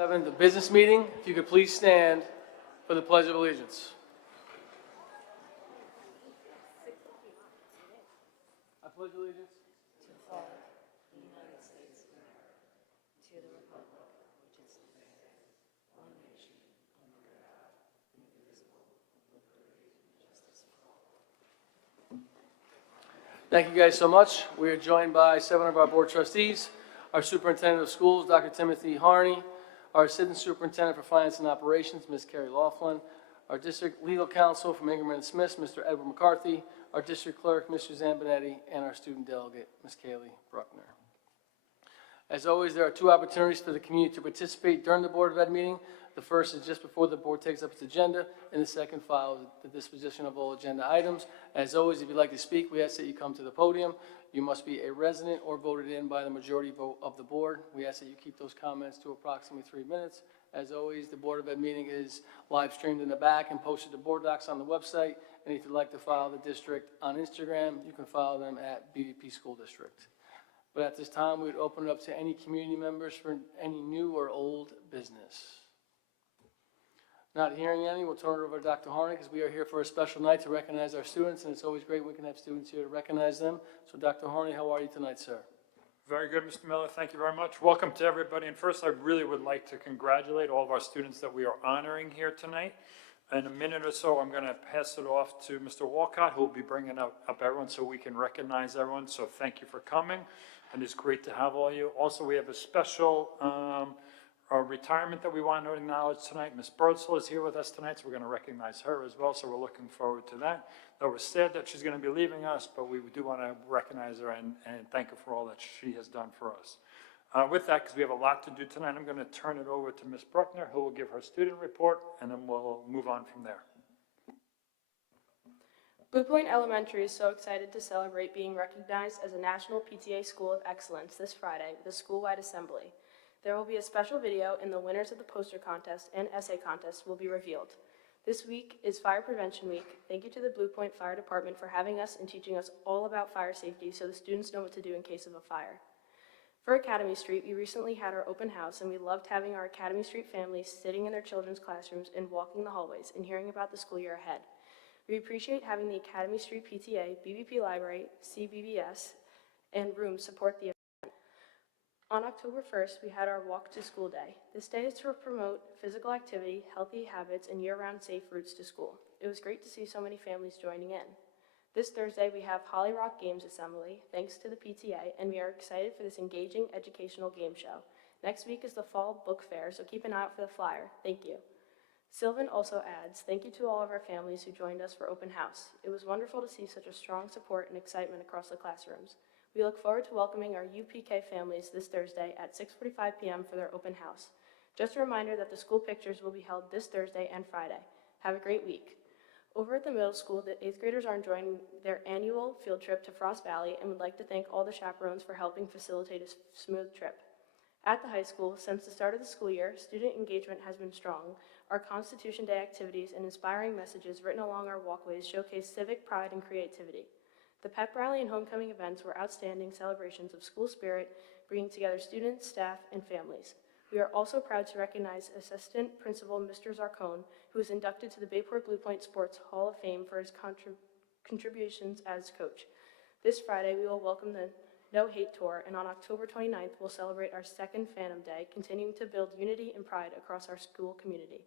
7, the business meeting. If you could please stand for the Pledge of Allegiance. I pledge allegiance to the flag of the United States of America, to the republic which is one nation, under God, indivisible, with liberty and justice for all. Thank you guys so much. We are joined by 7 of our board trustees, our superintendent of schools, Dr. Timothy Harney, our assistant superintendent for finance and operations, Ms. Carrie Laughlin, our district legal counsel from Ingram and Smith, Mr. Edward McCarthy, our district clerk, Mr. Zambonetti, and our student delegate, Ms. Kaylee Bruckner. As always, there are 2 opportunities for the community to participate during the Board of Ed meeting. The first is just before the board takes up its agenda, and the second follows the disposition of all agenda items. As always, if you'd like to speak, we ask that you come to the podium. You must be a resident or voted in by the majority vote of the board. We ask that you keep those comments to approximately 3 minutes. As always, the Board of Ed meeting is live streamed in the back and posted to board docs on the website. And if you'd like to follow the district on Instagram, you can follow them at BBP School District. But at this time, we would open it up to any community members for any new or old business. Not hearing any, we'll turn it over to Dr. Harney because we are here for a special night to recognize our students, and it's always great when we can have students here to recognize them. So Dr. Harney, how are you tonight, sir? Very good, Mr. Miller. Thank you very much. Welcome to everybody. And first, I really would like to congratulate all of our students that we are honoring here tonight. In a minute or so, I'm going to pass it off to Mr. Walcott, who will be bringing up everyone so we can recognize everyone. So thank you for coming, and it's great to have all of you. Also, we have a special retirement that we want to acknowledge tonight. Ms. Birdsell is here with us tonight, so we're going to recognize her as well, so we're looking forward to that. Though we're sad that she's going to be leaving us, but we do want to recognize her and thank her for all that she has done for us. With that, because we have a lot to do tonight, I'm going to turn it over to Ms. Bruckner, who will give her student report, and then we'll move on from there. Blue Point Elementary is so excited to celebrate being recognized as a National PTA School of Excellence this Friday with a school-wide assembly. There will be a special video, and the winners of the poster contest and essay contest will be revealed. This week is Fire Prevention Week. Thank you to the Blue Point Fire Department for having us and teaching us all about fire safety so the students know what to do in case of a fire. For Academy Street, we recently had our open house, and we loved having our Academy Street families sitting in their children's classrooms and walking the hallways and hearing about the school year ahead. We appreciate having the Academy Street PTA, BBP Library, CBBS, and rooms support the event. On October 1st, we had our Walk to School Day. This day is to promote physical activity, healthy habits, and year-round safe routes to school. It was great to see so many families joining in. This Thursday, we have Holly Rock Games Assembly, thanks to the PTA, and we are excited for this engaging educational game show. Next week is the Fall Book Fair, so keep an eye out for the flyer. Thank you. Sylvan also adds, thank you to all of our families who joined us for open house. It was wonderful to see such a strong support and excitement across the classrooms. We look forward to welcoming our UPK families this Thursday at 6:45 p.m. for their open house. Just a reminder that the school pictures will be held this Thursday and Friday. Have a great week. Over at the middle school, the 8th graders are enjoying their annual field trip to Frost Valley and would like to thank all the chaperones for helping facilitate a smooth trip. At the high school, since the start of the school year, student engagement has been strong. Our Constitution Day activities and inspiring messages written along our walkways showcase civic pride and creativity. The pep rally and homecoming events were outstanding celebrations of school spirit, bringing together students, staff, and families. We are also proud to recognize Assistant Principal Mr. Zarcone, who was inducted to the Bayport Blue Point Sports Hall of Fame for his contributions as coach. This Friday, we will welcome the No Hate Tour, and on October 29th, we'll celebrate our second Phantom Day, continuing to build unity and pride across our school community.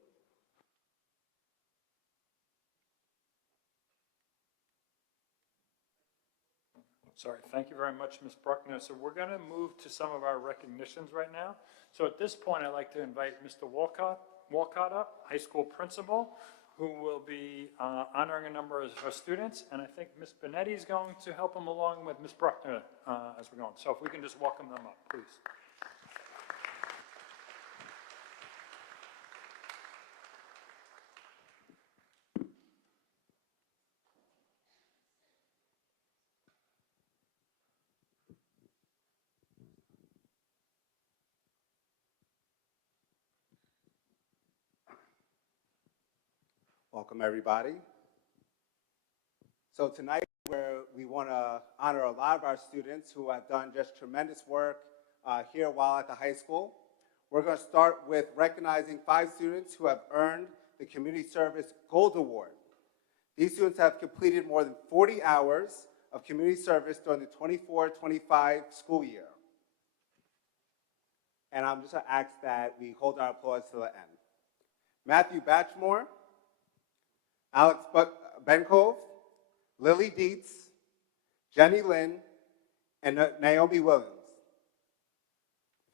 Sorry, thank you very much, Ms. Bruckner. So we're going to move to some of our recognitions right now. So at this point, I'd like to invite Mr. Walcott up, high school principal, who will be honoring a number of our students. And I think Ms. Benetti is going to help him along with Ms. Bruckner as we're going. So if we can just welcome them up, please. Welcome, everybody. So tonight, we want to honor a lot of our students who have done just tremendous work here while at the high school. We're going to start with recognizing 5 students who have earned the Community Service Gold Award. These students have completed more than 40 hours of community service during the 24-25 school year. And I'm just going to ask that we hold our applause to the end. Matthew Batchmore, Alex Benkov, Lily Dietz, Jenny Lynn, and Naomi Williams.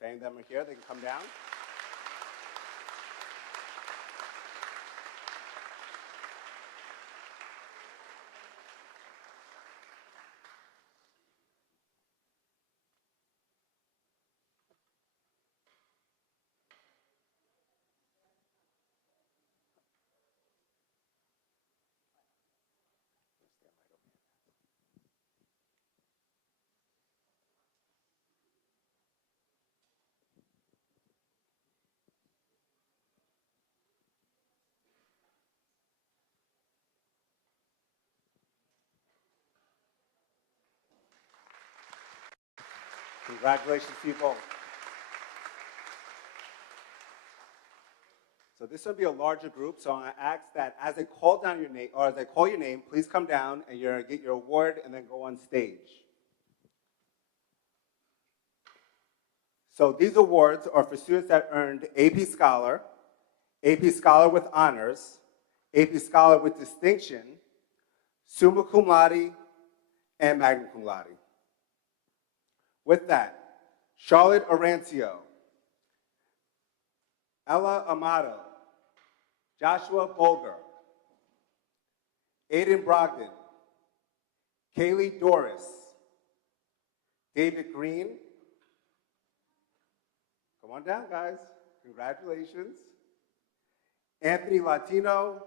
If any of them are here, they can come down. Congratulations to you both. So this will be a larger group, so I'm going to ask that as I call down your name, or as I call your name, please come down and you're going to get your award and then go on stage. So these awards are for students that earned AP Scholar with Honors, AP Scholar with Distinction, Summa Cum Laude, and Magna Cum Laude. With that, Charlotte Arancio, Ella Amato, Joshua Bolger, Aiden Brogdon, Kaylee Doris, David Green. Come on down, guys. Congratulations. Anthony Latino,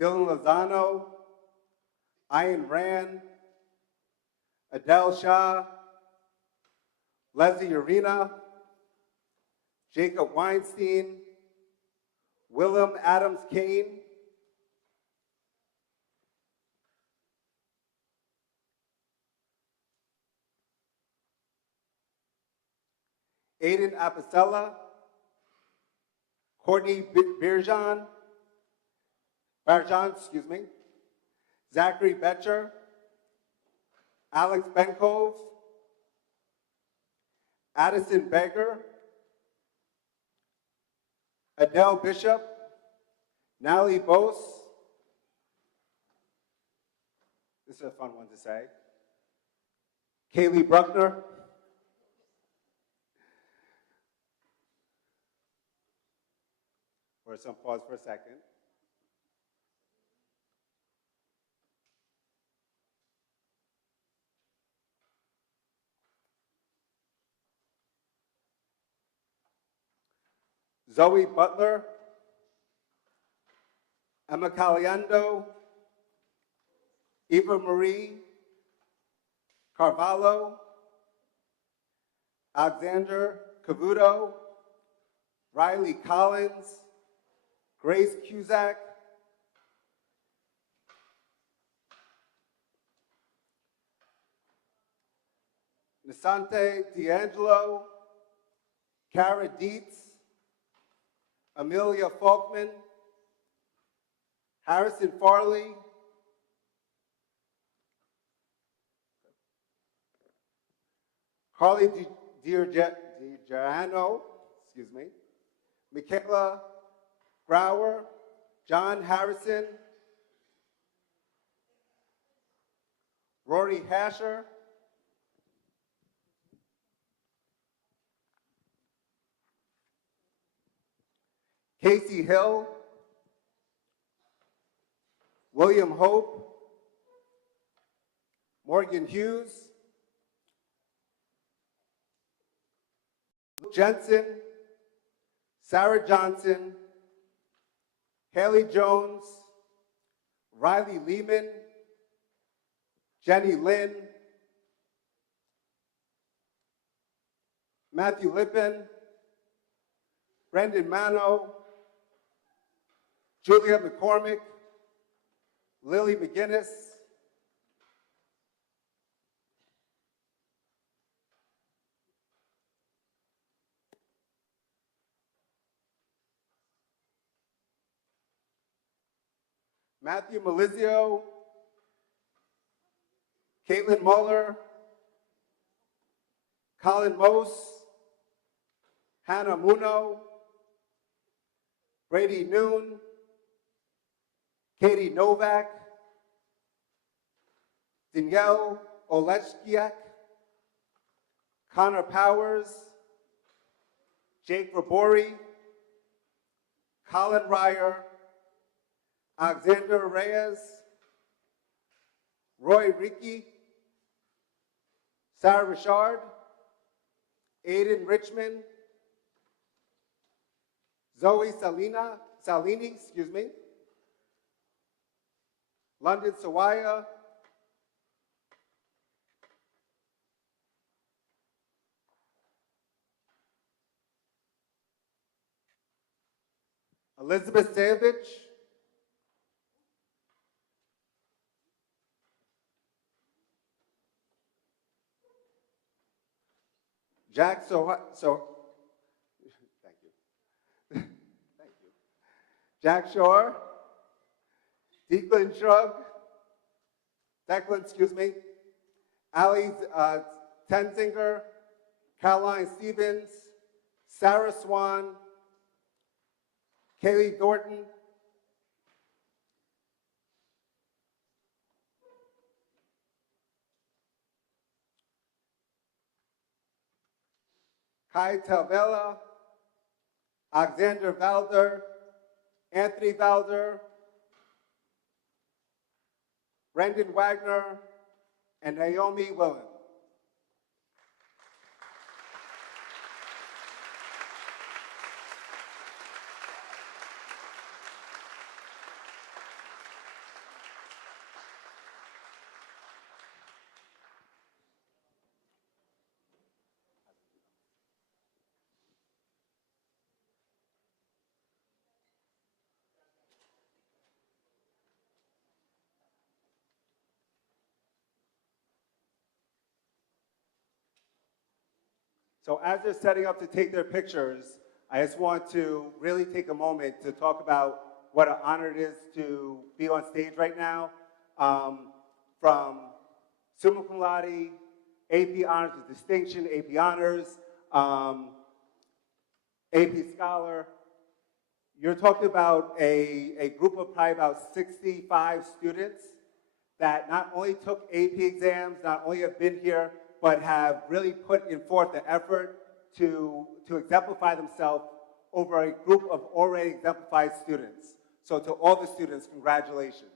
Dylan Lozano, Ian Rand, Adele Shah, Leslie Urena, Jacob Weinstein, Willem Adams Kane, Aiden Apicella, Courtney Barjan, Zachary Betcher, Alex Benkov, Addison Beggar, Adele Bishop, Natalie Bose. This is a fun one to say. Kaylee Bruckner. Or some pause for a second. Zoe Butler, Emma Caliendo, Eva Marie Carvalho, Alexander Cavuto, Riley Collins, Grace Cusack, Nisante D'Angelo, Kara Dietz, Amelia Falkman, Harrison Farley, Carly DiGiano, Michaela Brower, John Harrison, Rory Hasher, Casey Hill, William Hope, Morgan Hughes, Luke Jensen, Sarah Johnson, Haley Jones, Riley Lehman, Jenny Lynn, Matthew Lippin, Brendan Mano, Julia McCormick, Lily McGinnis, Matthew Melizio, Caitlin Muller, Colin Mose, Hannah Muno, Brady Noon, Katie Novak, Danielle Oleszkiak, Connor Powers, Jake Rabori, Colin Ryer, Alexander Reyes, Roy Ricky, Sarah Richard, Aiden Richmond, Zoe Salini, London Sawaya, Elizabeth Savage, Jack thank you. Thank you. Jack Shore, Declan Shrug, Ali Tenzinger, Caroline Stevens, Sarah Swan, Kaylee Thornton, Kai Talvela, Alexander Valder, Anthony Valder, Brendan Wagner, and Naomi Willen. So as they're setting up to take their pictures, I just want to really take a moment to talk about what an honor it is to be on stage right now. From summa cum laude, AP Honors with Distinction, AP Honors, AP Scholar. You're talking about a group of probably about 65 students that not only took AP exams, not only have been here, but have really put in forth the effort to exemplify themselves over a group of already exemplified students. So to all the students, congratulations.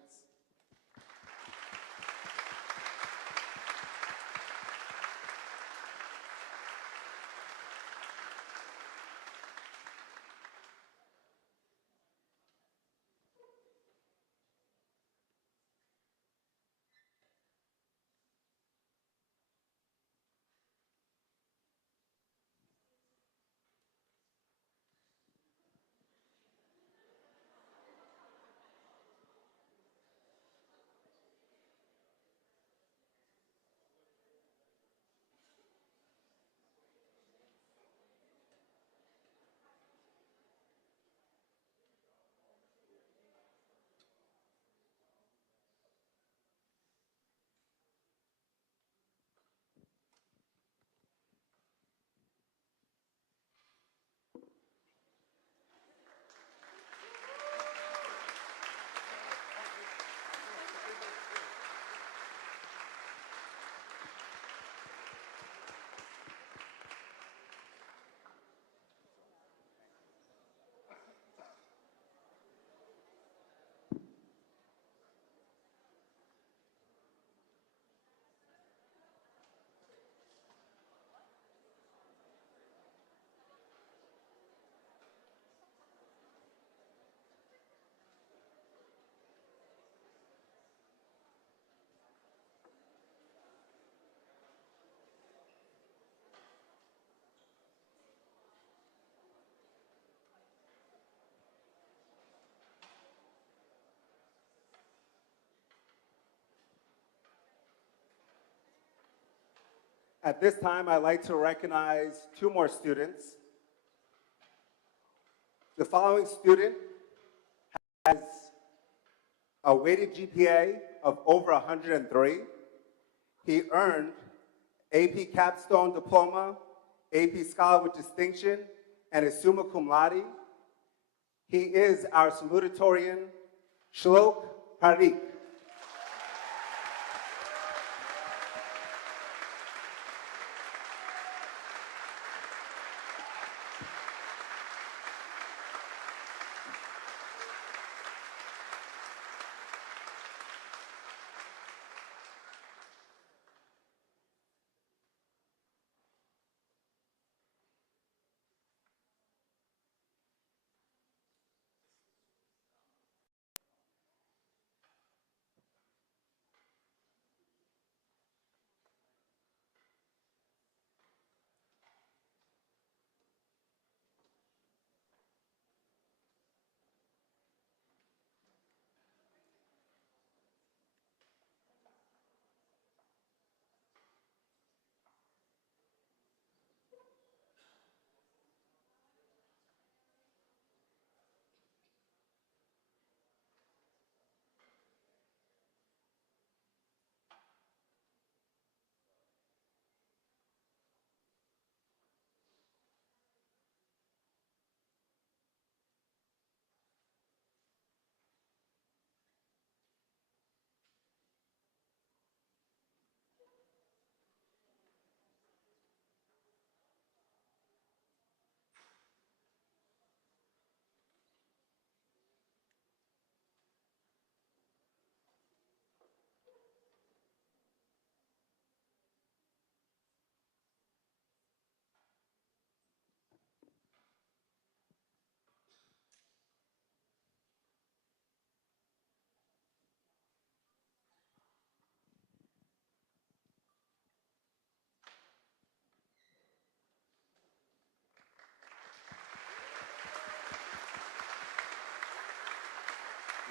At this time, I'd like to recognize two more students. The following student has a weighted GPA of over 103. He earned AP Capstone Diploma, AP Scholar with Distinction, and a summa cum laude. He is our salutatorian, Shlok Parikh.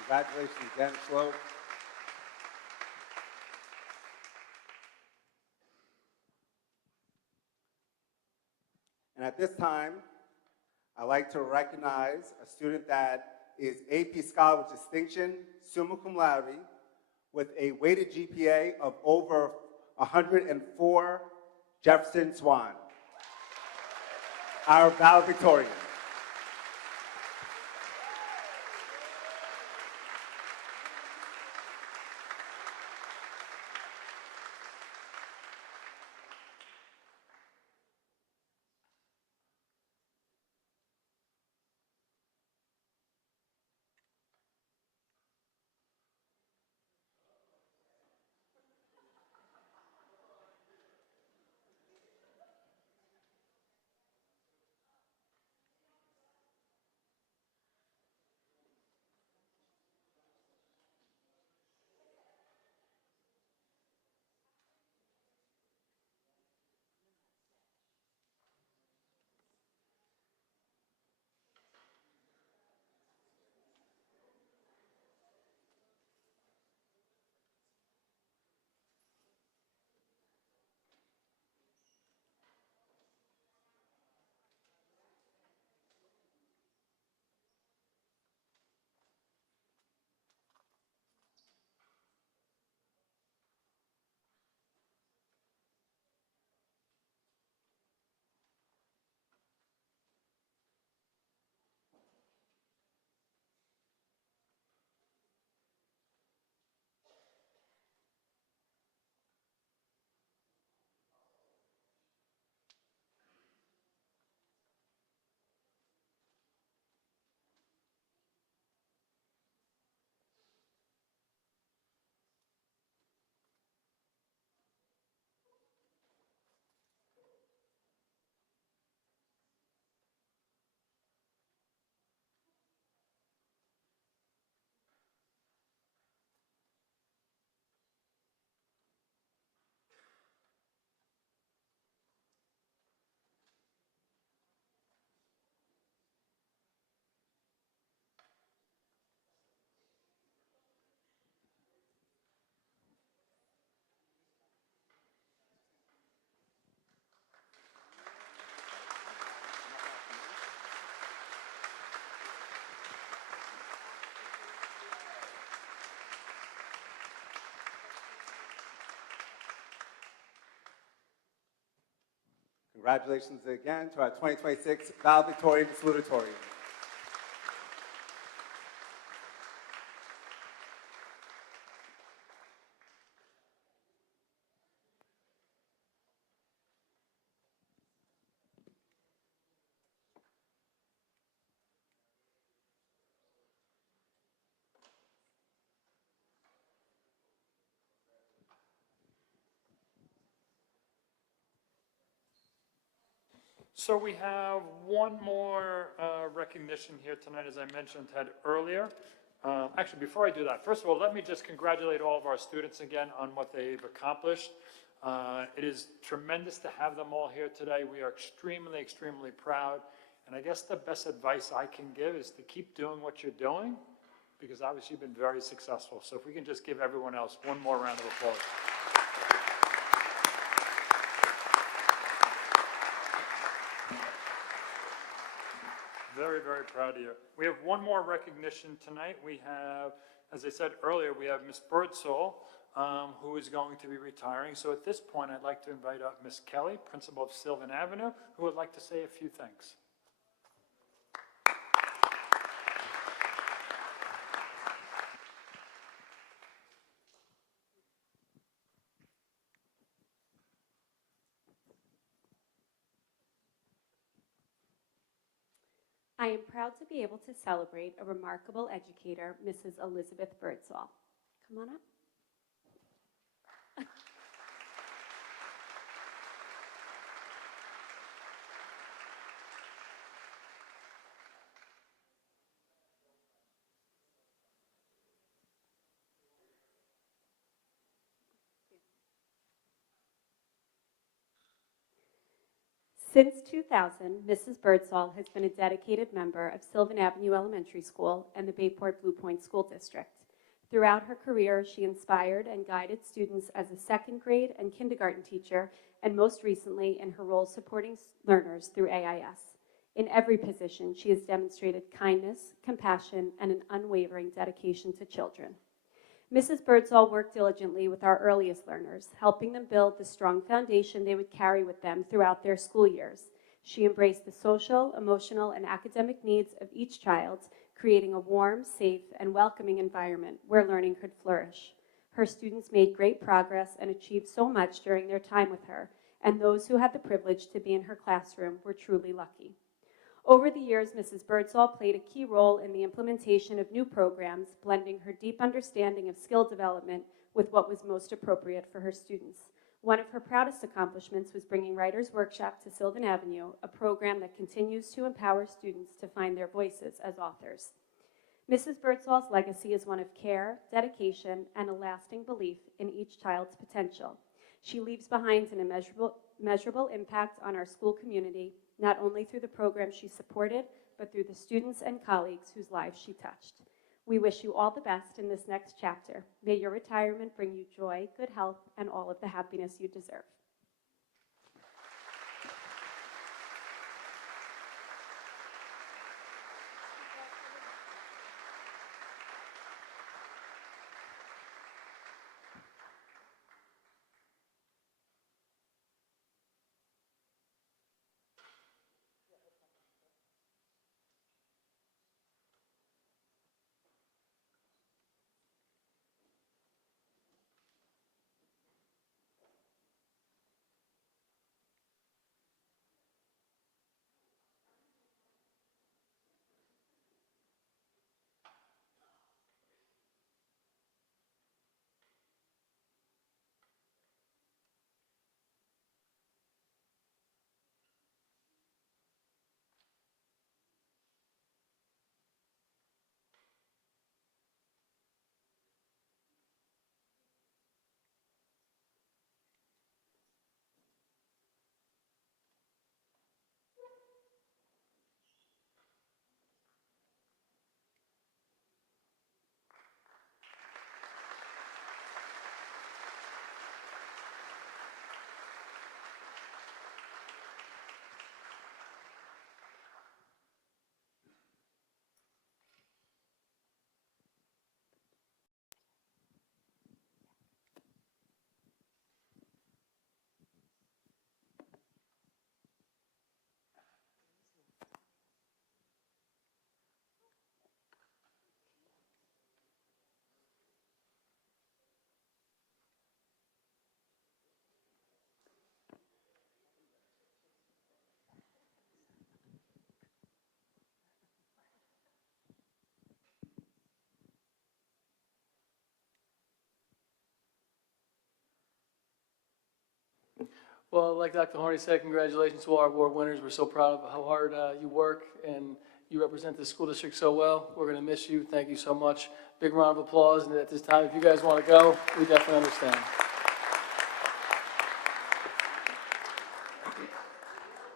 Congratulations again, Shlok. And at this time, I'd like to recognize a student that is AP Scholar with Distinction, summa cum laude, with a weighted GPA of over 104, Jefferson Swan, our valedictorian. Congratulations again to our 2026 valedictorian and salutatorian. So we have one more recognition here tonight, as I mentioned Ted earlier. Actually, before I do that, first of all, let me just congratulate all of our students again on what they've accomplished. It is tremendous to have them all here today. We are extremely, extremely proud. And I guess the best advice I can give is to keep doing what you're doing, because obviously you've been very successful. So if we can just give everyone else one more round of applause. Very, very proud of you. We have one more recognition tonight. We have, as I said earlier, we have Miss Birdsall, who is going to be retiring. So at this point, I'd like to invite up Miss Kelly, principal of Sylvan Avenue, who would like to say a few things. I am proud to be able to celebrate a remarkable educator, Mrs. Elizabeth Birdsall. Come on up. Since 2000, Mrs. Birdsall has been a dedicated member of Sylvan Avenue Elementary School and the Bayport Blue Point School District. Throughout her career, she inspired and guided students as a second grade and kindergarten teacher, and most recently in her role supporting learners through AIS. In every position, she has demonstrated kindness, compassion, and an unwavering dedication to children. Mrs. Birdsall worked diligently with our earliest learners, helping them build the strong foundation they would carry with them throughout their school years. She embraced the social, emotional, and academic needs of each child, creating a warm, safe, and welcoming environment where learning could flourish. Her students made great progress and achieved so much during their time with her, and those who had the privilege to be in her classroom were truly lucky. Over the years, Mrs. Birdsall played a key role in the implementation of new programs, blending her deep understanding of skill development with what was most appropriate for her students. One of her proudest accomplishments was bringing Writers' Workshop to Sylvan Avenue, a program that continues to empower students to find their voices as authors. Mrs. Birdsall's legacy is one of care, dedication, and a lasting belief in each child's potential. She leaves behind an immeasurable impact on our school community, not only through the programs she supported, but through the students and colleagues whose lives she touched. We wish you all the best in this next chapter. May your retirement bring you joy, good health, and all of the happiness you deserve. Well, like Dr. Harney said, congratulations to all our award winners. We're so proud of how hard you work, and you represent the school district so well. We're going to miss you. Thank you so much. Big round of applause. And at this time, if you guys want to go, we definitely understand.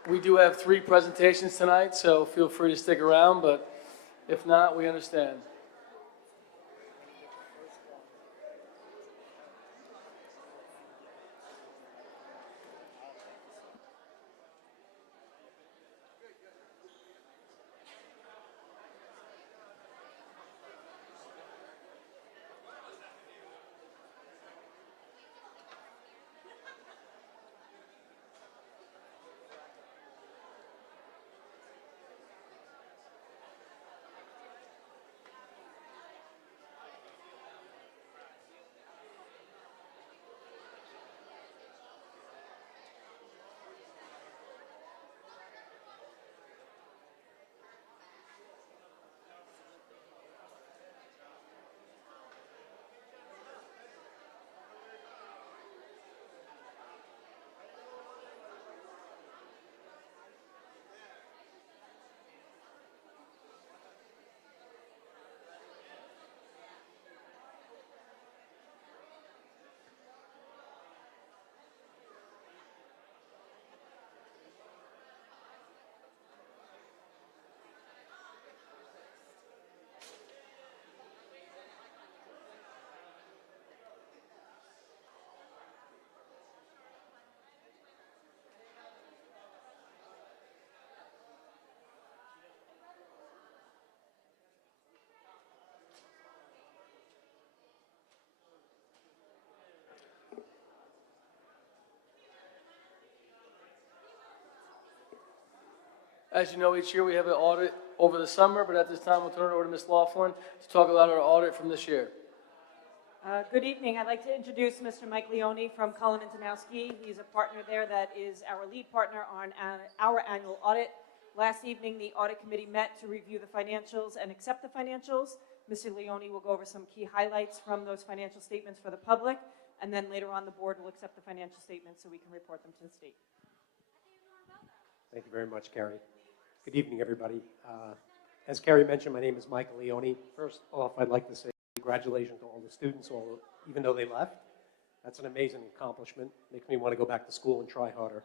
We do have 3 presentations tonight, so feel free to stick around, but if not, we understand. As you know, each year we have an audit over the summer, but at this time, we'll turn it over to Ms. Laughlin to talk about our audit from this year. Good evening. I'd like to introduce Mr. Mike Leone from Cullen & Tanowski. He's a partner there that is our lead partner on our annual audit. Last evening, the audit committee met to review the financials and accept the financials. Mr. Leone will go over some key highlights from those financial statements for the public, and then later on the board will accept the financial statements so we can report them to the state. Thank you very much, Carrie. Good evening, everybody. As Carrie mentioned, my name is Michael Leone. First off, I'd like to say congratulations to all the students, even though they left. That's an amazing accomplishment. Makes me want to go back to school and try harder.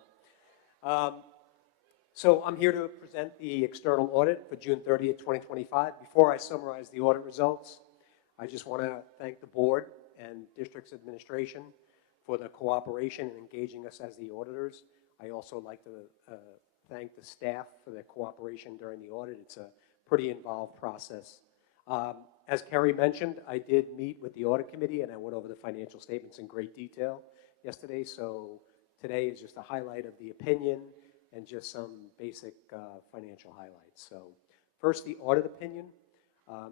So I'm here to present the external audit for June 30th, 2025. Before I summarize the audit results, I just want to thank the board and district's administration for the cooperation and engaging us as the auditors. I also like to thank the staff for their cooperation during the audit. It's a pretty involved process. As Kerry mentioned, I did meet with the audit committee and I went over the financial statements in great detail yesterday. So today is just a highlight of the opinion and just some basic financial highlights. So first, the audit opinion.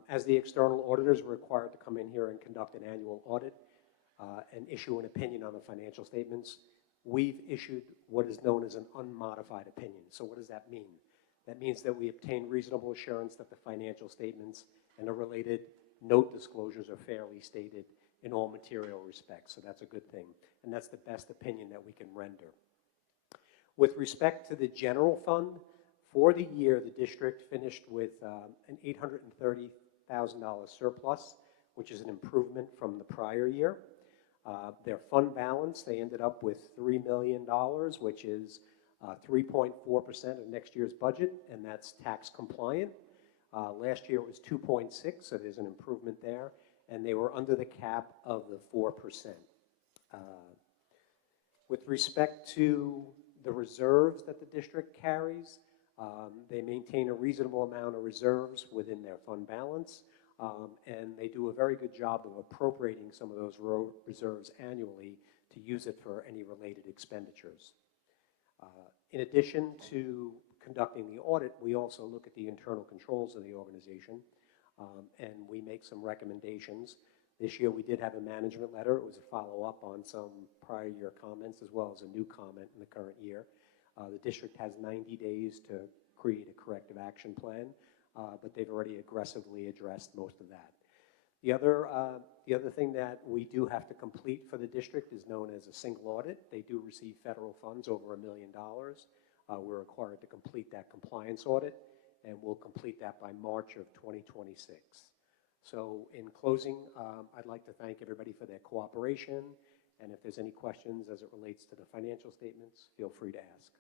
As the external auditors, we're required to come in here and conduct an annual audit and issue an opinion on the financial statements. We've issued what is known as an unmodified opinion. So what does that mean? That means that we obtain reasonable assurance that the financial statements and the related note disclosures are fairly stated in all material respects. So that's a good thing. And that's the best opinion that we can render. With respect to the general fund, for the year, the district finished with an $830,000 surplus, which is an improvement from the prior year. Their fund balance, they ended up with $3 million, which is 3.4% of next year's budget, and that's tax compliant. Last year it was 2.6, so there's an improvement there, and they were under the cap of the 4%. With respect to the reserves that the district carries, they maintain a reasonable amount of reserves within their fund balance. And they do a very good job of appropriating some of those reserves annually to use it for any related expenditures. In addition to conducting the audit, we also look at the internal controls of the organization, and we make some recommendations. This year we did have a management letter. It was a follow-up on some prior year comments as well as a new comment in the current year. The district has 90 days to create a corrective action plan. But they've already aggressively addressed most of that. The other thing that we do have to complete for the district is known as a single audit. They do receive federal funds over $1 million. We're required to complete that compliance audit, and we'll complete that by March of 2026. So in closing, I'd like to thank everybody for their cooperation, and if there's any questions as it relates to the financial statements, feel free to ask.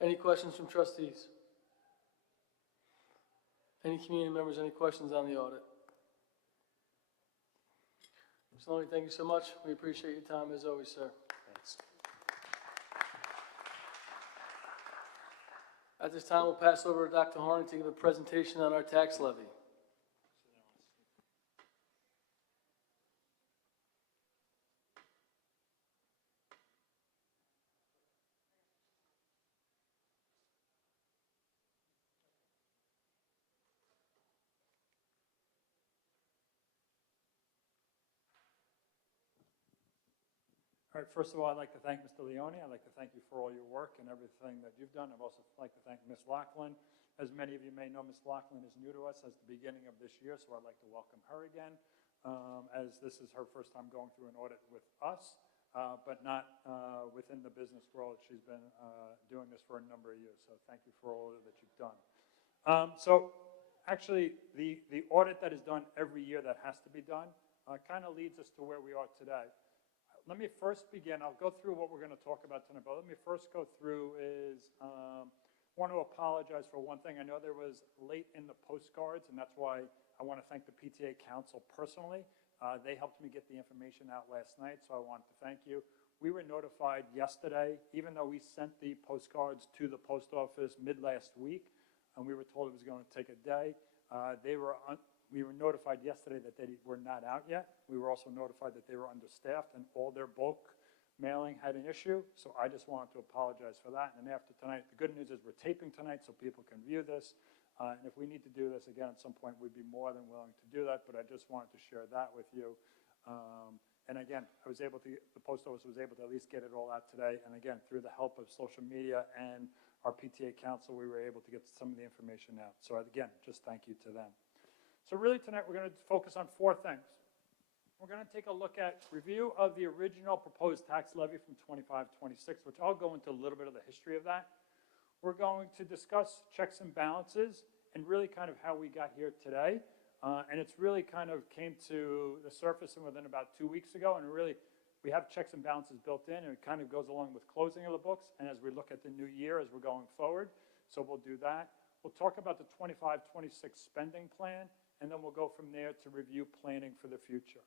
Any questions from trustees? Any community members, any questions on the audit? Mr. Loney, thank you so much. We appreciate your time as always, sir. Thanks. At this time, we'll pass over to Dr. Harney to give a presentation on our tax levy. All right, first of all, I'd like to thank Mr. Leone. I'd like to thank you for all your work and everything that you've done. I'd also like to thank Ms. Laughlin. As many of you may know, Ms. Laughlin is new to us as the beginning of this year, so I'd like to welcome her again, as this is her first time going through an audit with us, but not within the business world. She's been doing this for a number of years, so thank you for all that you've done. So actually, the audit that is done every year that has to be done kind of leads us to where we are today. Let me first begin. I'll go through what we're going to talk about tonight, but let me first go through is want to apologize for one thing. I know there was late in the postcards, and that's why I want to thank the PTA Council personally. They helped me get the information out last night, so I want to thank you. We were notified yesterday, even though we sent the postcards to the post office mid-last week, and we were told it was going to take a day. We were notified yesterday that they were not out yet. We were also notified that they were understaffed and all their bulk mailing had an issue. So I just wanted to apologize for that. And after tonight, the good news is we're taping tonight so people can view this. And if we need to do this again at some point, we'd be more than willing to do that. But I just wanted to share that with you. And again, the post office was able to at least get it all out today. And again, through the help of social media and our PTA Council, we were able to get some of the information out. So again, just thank you to them. So really tonight we're going to focus on four things. We're going to take a look at review of the original proposed tax levy from 25-26, which I'll go into a little bit of the history of that. We're going to discuss checks and balances and really kind of how we got here today. And it's really kind of came to the surface within about 2 weeks ago. And really, we have checks and balances built in, and it kind of goes along with closing of the books and as we look at the new year as we're going forward. So we'll do that. We'll talk about the 25-26 spending plan, and then we'll go from there to review planning for the future.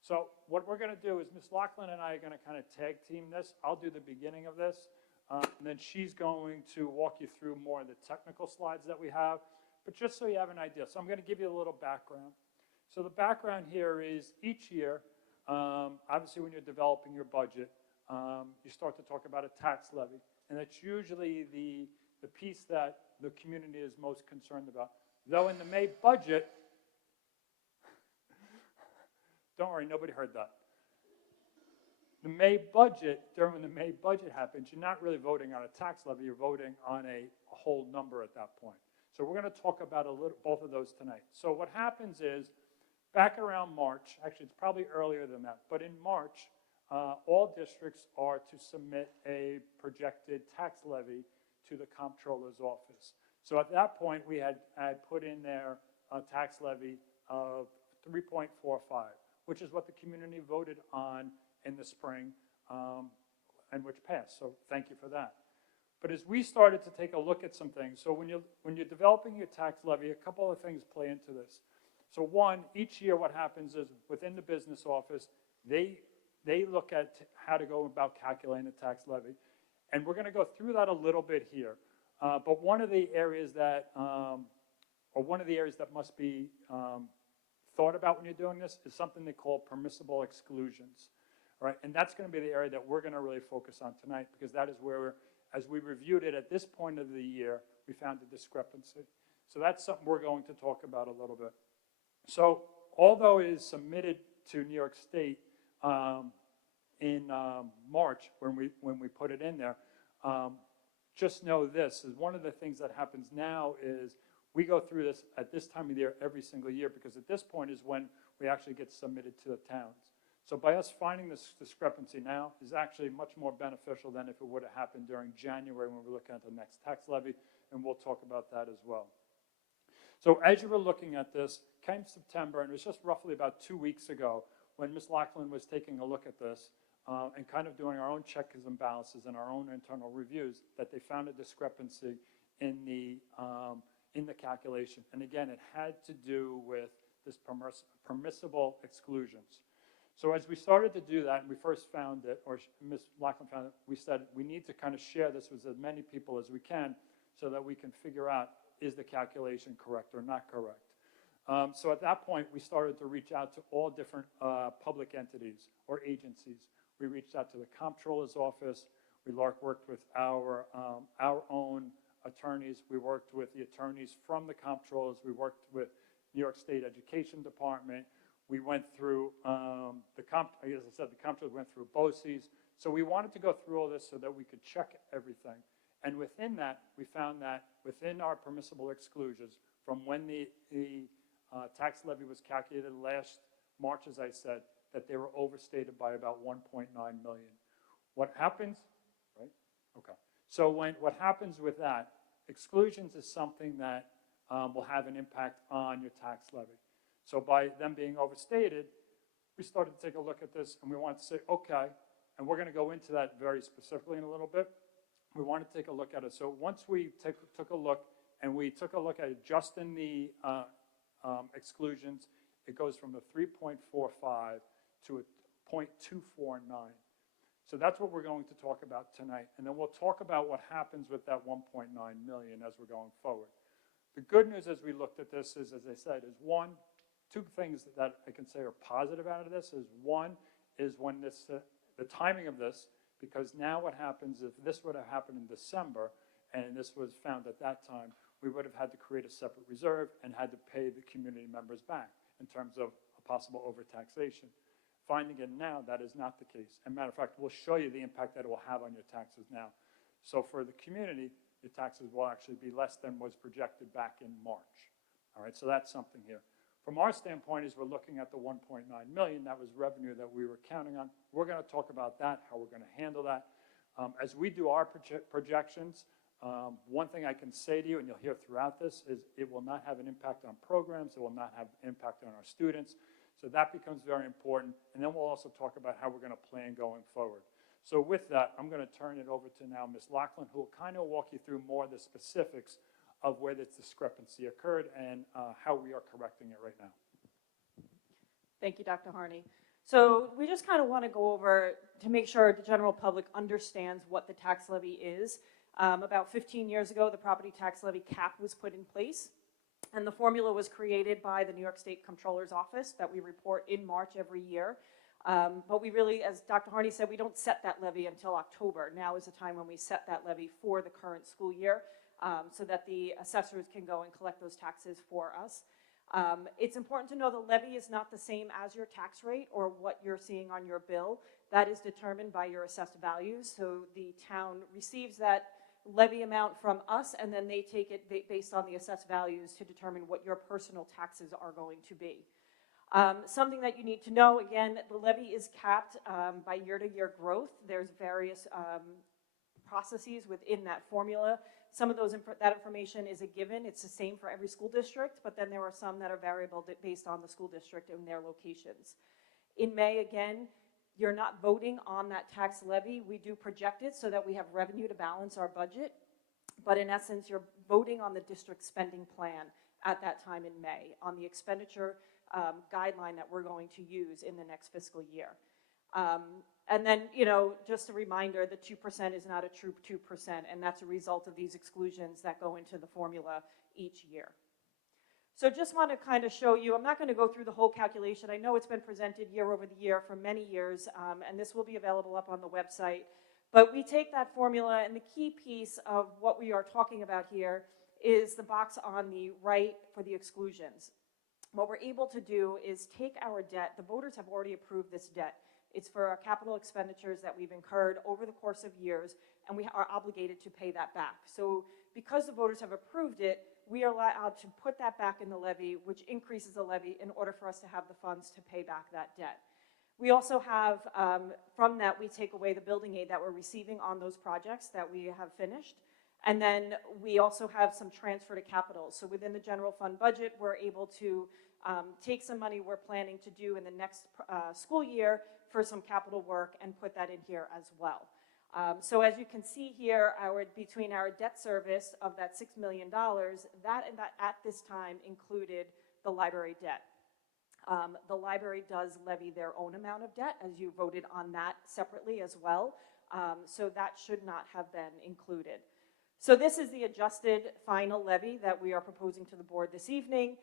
So what we're going to do is Ms. Laughlin and I are going to kind of tag team this. I'll do the beginning of this, and then she's going to walk you through more of the technical slides that we have. But just so you have an idea, so I'm going to give you a little background. So the background here is each year, obviously when you're developing your budget, you start to talk about a tax levy, and that's usually the piece that the community is most concerned about. Though in the May budget, don't worry, nobody heard that. The May budget, during when the May budget happens, you're not really voting on a tax levy, you're voting on a whole number at that point. So we're going to talk about both of those tonight. So what happens is, back around March, actually it's probably earlier than that, but in March, all districts are to submit a projected tax levy to the comptroller's office. So at that point, we had put in there a tax levy of 3.45, which is what the community voted on in the spring and which passed. So thank you for that. But as we started to take a look at some things, so when you're developing your tax levy, a couple of things play into this. So one, each year what happens is within the business office, they look at how to go about calculating the tax levy. And we're going to go through that a little bit here. But one of the areas that must be thought about when you're doing this is something they call permissible exclusions. All right? And that's going to be the area that we're going to really focus on tonight, because that is where, as we reviewed it at this point of the year, we found a discrepancy. So that's something we're going to talk about a little bit. So although it is submitted to New York State in March when we put it in there, just know this, is one of the things that happens now is We go through this at this time of the year every single year because at this point is when we actually get submitted to the towns. So by us finding this discrepancy now is actually much more beneficial than if it would have happened during January when we're looking at the next tax levy, and we'll talk about that as well. So as you were looking at this, came September, and it was just roughly about 2 weeks ago when Ms. Laughlin was taking a look at this and kind of doing our own checks and balances and our own internal reviews, that they found a discrepancy in the calculation. And again, it had to do with this permissible exclusions. So as we started to do that, and we first found it, or Ms. Laughlin found it, we said we need to kind of share this with as many people as we can so that we can figure out, is the calculation correct or not correct? So at that point, we started to reach out to all different public entities or agencies. We reached out to the Comptroller's office. We worked with our own attorneys. We worked with the attorneys from the Comptrollers. We worked with New York State Education Department. We went through, as I said, the Comptrollers went through BOCES. So we wanted to go through all this so that we could check everything. And within that, we found that within our permissible exclusions, from when the tax levy was calculated last March, as I said, that they were overstated by about 1.9 million. What happens, right? Okay. So what happens with that, exclusions is something that will have an impact on your tax levy. So by them being overstated, we started to take a look at this, and we wanted to say, okay, and we're going to go into that very specifically in a little bit. We want to take a look at it. So once we took a look, and we took a look at adjusting the exclusions, it goes from a 3.45 to a 0.249. So that's what we're going to talk about tonight. And then we'll talk about what happens with that 1.9 million as we're going forward. The good news as we looked at this is, as I said, is two things that I can say are positive out of this is one is when this, the timing of this, because now what happens if this would have happened in December and this was found at that time, we would have had to create a separate reserve and had to pay the community members back in terms of a possible overtaxation. Finding it now, that is not the case. As a matter of fact, we'll show you the impact that it will have on your taxes now. So for the community, your taxes will actually be less than was projected back in March. All right, so that's something here. From our standpoint, as we're looking at the 1.9 million, that was revenue that we were counting on. We're going to talk about that, how we're going to handle that. As we do our projections, one thing I can say to you, and you'll hear throughout this, is it will not have an impact on programs. It will not have an impact on our students. So that becomes very important. And then we'll also talk about how we're going to plan going forward. So with that, I'm going to turn it over to now Ms. Laughlin, who will kind of walk you through more of the specifics of where this discrepancy occurred and how we are correcting it right now. Thank you, Dr. Harney. So we just kind of want to go over to make sure the general public understands what the tax levy is. About 15 years ago, the property tax levy cap was put in place, and the formula was created by the New York State Comptroller's Office that we report in March every year. But we really, as Dr. Harney said, we don't set that levy until October. Now is the time when we set that levy for the current school year so that the assessors can go and collect those taxes for us. It's important to know the levy is not the same as your tax rate or what you're seeing on your bill. That is determined by your assessed values. So the town receives that levy amount from us, and then they take it based on the assessed values to determine what your personal taxes are going to be. Something that you need to know, again, the levy is capped by year-to-year growth. There's various processes within that formula. Some of that information is a given. It's the same for every school district, but then there are some that are variable based on the school district and their locations. In May, again, you're not voting on that tax levy. We do project it so that we have revenue to balance our budget, but in essence, you're voting on the district spending plan at that time in May, on the expenditure guideline that we're going to use in the next fiscal year. And then, you know, just a reminder, the 2% is not a true 2%, and that's a result of these exclusions that go into the formula each year. So just want to kind of show you, I'm not going to go through the whole calculation. I know it's been presented year over the year for many years, and this will be available up on the website. But we take that formula, and the key piece of what we are talking about here is the box on the right for the exclusions. What we're able to do is take our debt. The voters have already approved this debt. It's for our capital expenditures that we've incurred over the course of years, and we are obligated to pay that back. So because the voters have approved it, we are allowed to put that back in the levy, which increases the levy in order for us to have the funds to pay back that debt. We also have, from that, we take away the building aid that we're receiving on those projects that we have finished. And then we also have some transfer to capital. So within the general fund budget, we're able to take some money we're planning to do in the next school year for some capital work and put that in here as well. So as you can see here, between our debt service of that $6 million, that at this time included the library debt. The library does levy their own amount of debt, as you voted on that separately as well. So that should not have been included. So this is the adjusted final levy that we are proposing to the board this evening.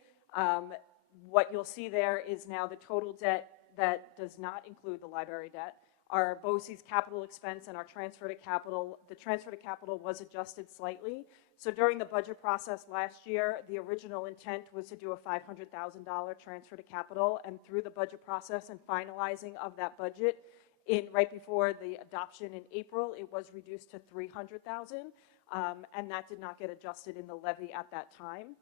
What you'll see there is now the total debt that does not include the library debt. Our BOCES capital expense and our transfer to capital, the transfer to capital was adjusted slightly. So during the budget process last year, the original intent was to do a $500,000 transfer to capital, and through the budget process and finalizing of that budget right before the adoption in April, it was reduced to $300,000, and that did not get adjusted in the levy at that time.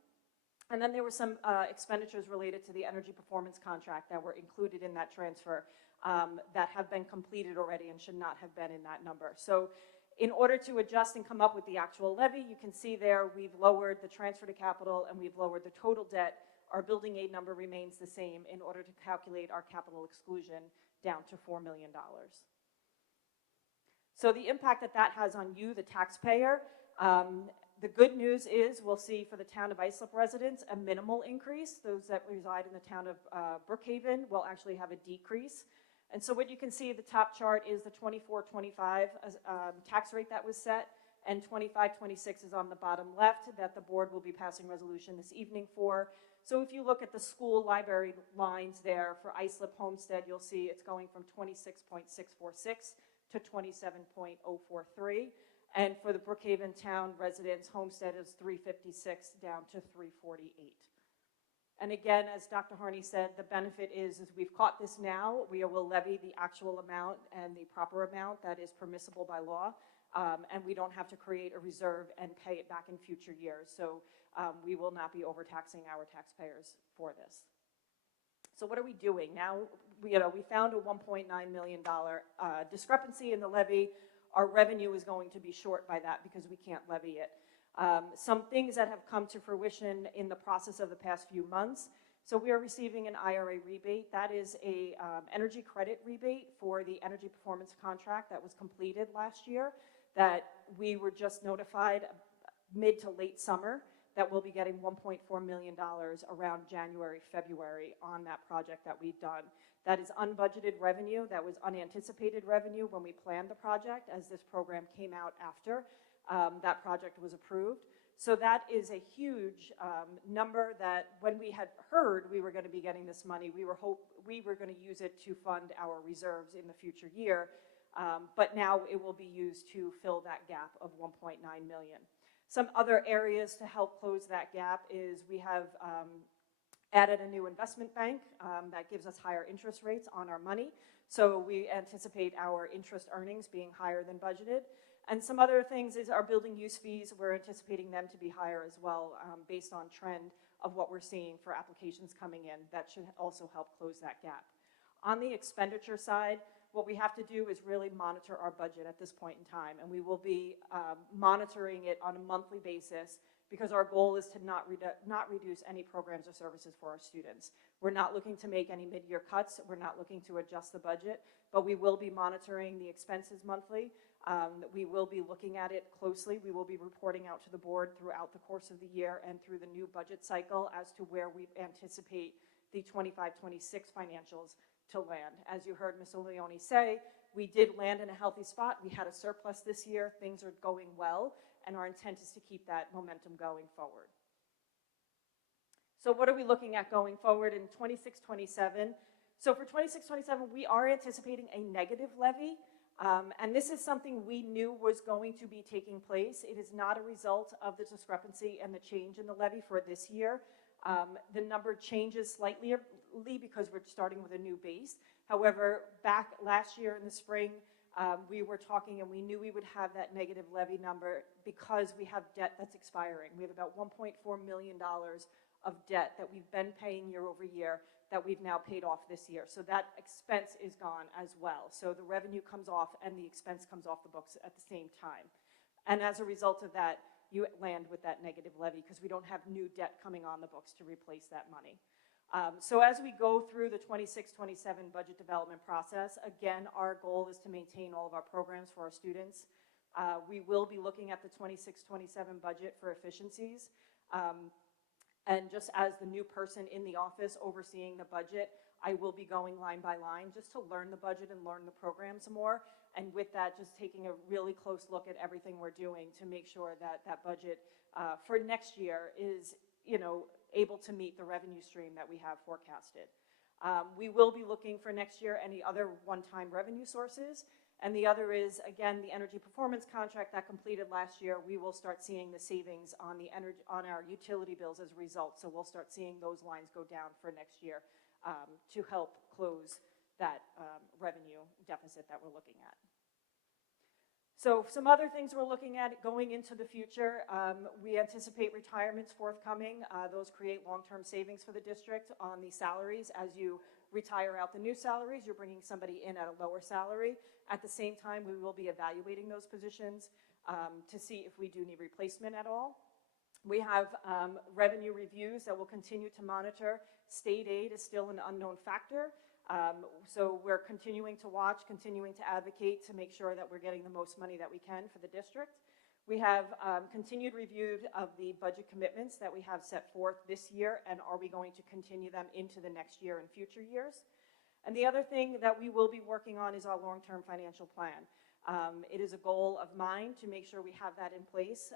And then there were some expenditures related to the energy performance contract that were included in that transfer that have been completed already and should not have been in that number. So in order to adjust and come up with the actual levy, you can see there we've lowered the transfer to capital and we've lowered the total debt. Our building aid number remains the same in order to calculate our capital exclusion down to $4 million. So the impact that that has on you, the taxpayer, the good news is we'll see for the town of Islip residents a minimal increase. Those that reside in the town of Brookhaven will actually have a decrease. And so what you can see, the top chart is the 24-25 tax rate that was set, and 25-26 is on the bottom left that the board will be passing resolution this evening for. So if you look at the school library lines there for Islip Homestead, you'll see it's going from 26.646 to 27.043. And for the Brookhaven Town residents, Homestead is 356 down to 348. And again, as Dr. Harney said, the benefit is we've caught this now. We will levy the actual amount and the proper amount that is permissible by law, and we don't have to create a reserve and pay it back in future years. So we will not be overtaxing our taxpayers for this. So what are we doing? Now, we found a $1.9 million discrepancy in the levy. Our revenue is going to be short by that because we can't levy it. Some things that have come to fruition in the process of the past few months. So we are receiving an IRA rebate. That is a energy credit rebate for the energy performance contract that was completed last year that we were just notified mid to late summer that we'll be getting $1.4 million around January, February on that project that we've done. That is unbudgeted revenue. That was unanticipated revenue when we planned the project, as this program came out after that project was approved. So that is a huge number that when we had heard we were going to be getting this money, we were going to use it to fund our reserves in the future year. But now it will be used to fill that gap of $1.9 million. Some other areas to help close that gap is we have added a new investment bank that gives us higher interest rates on our money. So we anticipate our interest earnings being higher than budgeted. And some other things is our building use fees. We're anticipating them to be higher as well based on trend of what we're seeing for applications coming in. That should also help close that gap. On the expenditure side, what we have to do is really monitor our budget at this point in time. And we will be monitoring it on a monthly basis because our goal is to not reduce any programs or services for our students. We're not looking to make any mid-year cuts. We're not looking to adjust the budget, but we will be monitoring the expenses monthly. We will be looking at it closely. We will be reporting out to the board throughout the course of the year and through the new budget cycle as to where we anticipate the 25-26 financials to land. As you heard Ms. Leone say, we did land in a healthy spot. We had a surplus this year. Things are going well, and our intent is to keep that momentum going forward. So what are we looking at going forward in 26-27? So for 26-27, we are anticipating a negative levy. And this is something we knew was going to be taking place. It is not a result of the discrepancy and the change in the levy for this year. The number changes slightly because we're starting with a new base. However, back last year in the spring, we were talking and we knew we would have that negative levy number because we have debt that's expiring. We have about $1.4 million of debt that we've been paying year over year that we've now paid off this year. So that expense is gone as well. So the revenue comes off and the expense comes off the books at the same time. And as a result of that, you land with that negative levy because we don't have new debt coming on the books to replace that money. So as we go through the 26-27 budget development process, again, our goal is to maintain all of our programs for our students. We will be looking at the 26-27 budget for efficiencies. And just as the new person in the office overseeing the budget, I will be going line by line just to learn the budget and learn the programs more. And with that, just taking a really close look at everything we're doing to make sure that that budget for next year is, able to meet the revenue stream that we have forecasted. We will be looking for next year any other one-time revenue sources. And the other is, again, the energy performance contract that completed last year. We will start seeing the savings on the energy, on our utility bills as a result. So we'll start seeing those lines go down for next year to help close that revenue deficit that we're looking at. So some other things we're looking at going into the future, we anticipate retirements forthcoming. Those create long-term savings for the district on the salaries. As you retire out the new salaries, you're bringing somebody in at a lower salary. At the same time, we will be evaluating those positions to see if we do need replacement at all. We have revenue reviews that we'll continue to monitor. State aid is still an unknown factor. So we're continuing to watch, continuing to advocate to make sure that we're getting the most money that we can for the district. We have continued review of the budget commitments that we have set forth this year, and are we going to continue them into the next year and future years? And the other thing that we will be working on is our long-term financial plan. It is a goal of mine to make sure we have that in place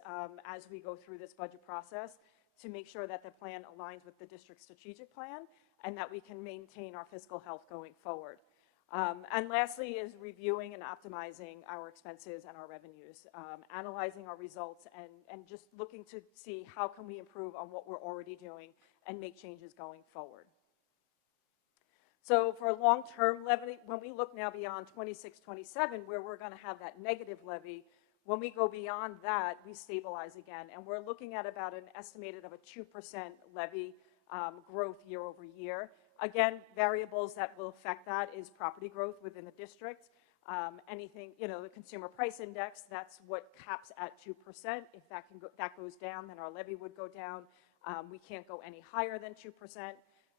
as we go through this budget process, to make sure that the plan aligns with the district's strategic plan and that we can maintain our fiscal health going forward. And lastly is reviewing and optimizing our expenses and our revenues, analyzing our results and just looking to see how can we improve on what we're already doing and make changes going forward. So for long-term levy, when we look now beyond 26-27, where we're going to have that negative levy, when we go beyond that, we stabilize again. And we're looking at about an estimated of a 2% levy growth year over year. Again, variables that will affect that is property growth within the district. Anything, the consumer price index, that's what caps at 2%. If that goes down, then our levy would go down. We can't go any higher than 2%.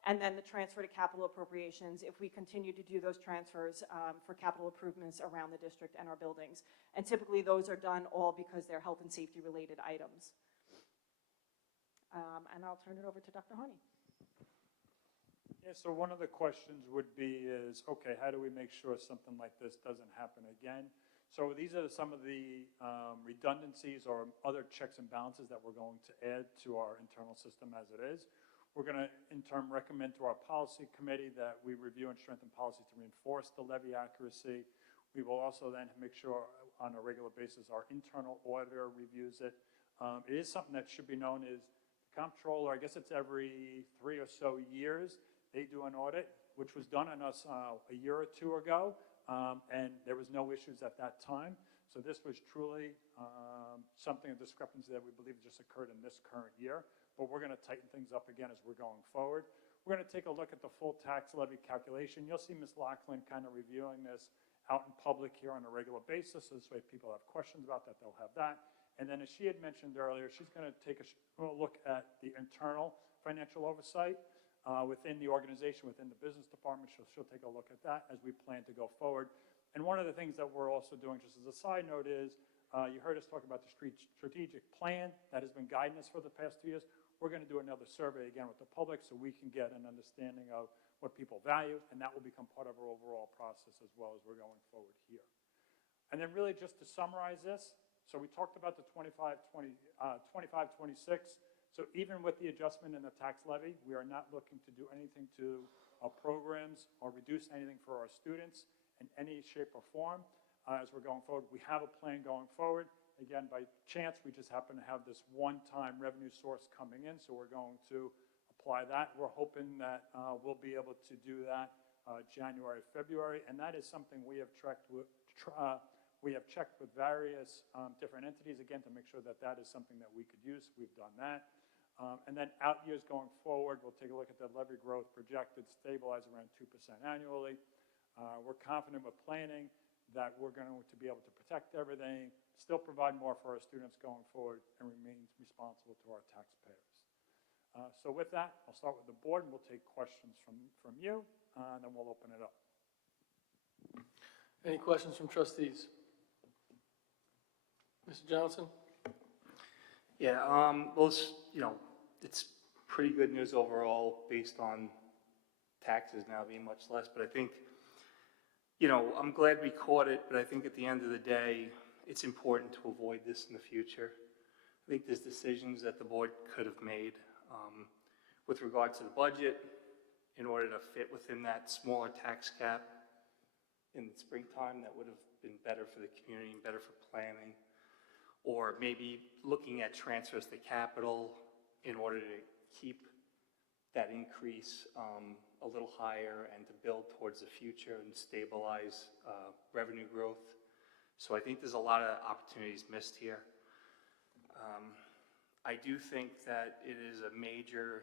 And then the transfer to capital appropriations, if we continue to do those transfers for capital improvements around the district and our buildings. And typically those are done all because they're health and safety related items. And I'll turn it over to Dr. Harney. Yeah, so one of the questions would be is, okay, how do we make sure something like this doesn't happen again? So these are some of the redundancies or other checks and balances that we're going to add to our internal system as it is. We're going to, in turn, recommend to our policy committee that we review and strengthen policy to reinforce the levy accuracy. We will also then make sure on a regular basis our internal auditor reviews it. It is something that should be known as the comptroller. I guess it's every 3 or so years they do an audit, which was done on us a year or two ago, and there was no issues at that time. So this was truly something, a discrepancy that we believe just occurred in this current year. But we're going to tighten things up again as we're going forward. We're going to take a look at the full tax levy calculation. You'll see Ms. Laughlin kind of reviewing this out in public here on a regular basis. So this way if people have questions about that, they'll have that. And then as she had mentioned earlier, she's going to take a look at the internal financial oversight within the organization, within the business department. She'll take a look at that as we plan to go forward. And one of the things that we're also doing, just as a side note, is you heard us talk about the strategic plan that has been guiding us for the past 2 years. We're going to do another survey again with the public so we can get an understanding of what people value, and that will become part of our overall process as well as we're going forward here. And then really just to summarize this, so we talked about the 25-26. So even with the adjustment in the tax levy, we are not looking to do anything to our programs or reduce anything for our students in any shape or form as we're going forward. We have a plan going forward. Again, by chance, we just happen to have this one-time revenue source coming in, so we're going to apply that. We're hoping that we'll be able to do that January, February, and that is something we have checked we have checked with various different entities, again, to make sure that that is something that we could use. We've done that. And then out years going forward, we'll take a look at the levy growth projected, stabilize around 2% annually. We're confident with planning that we're going to be able to protect everything, still provide more for our students going forward, and remain responsible to our taxpayers. So with that, I'll start with the board, and we'll take questions from you, and then we'll open it up. Any questions from trustees? Mr. Johnson? Yeah, it's pretty good news overall based on taxes now being much less, but I think, I'm glad we caught it, but I think at the end of the day, it's important to avoid this in the future. I think there's decisions that the board could have made with regard to the budget in order to fit within that smaller tax cap in the springtime that would have been better for the community and better for planning. Or maybe looking at transfers to capital in order to keep that increase a little higher and to build towards the future and stabilize revenue growth. So I think there's a lot of opportunities missed here. I do think that it is a major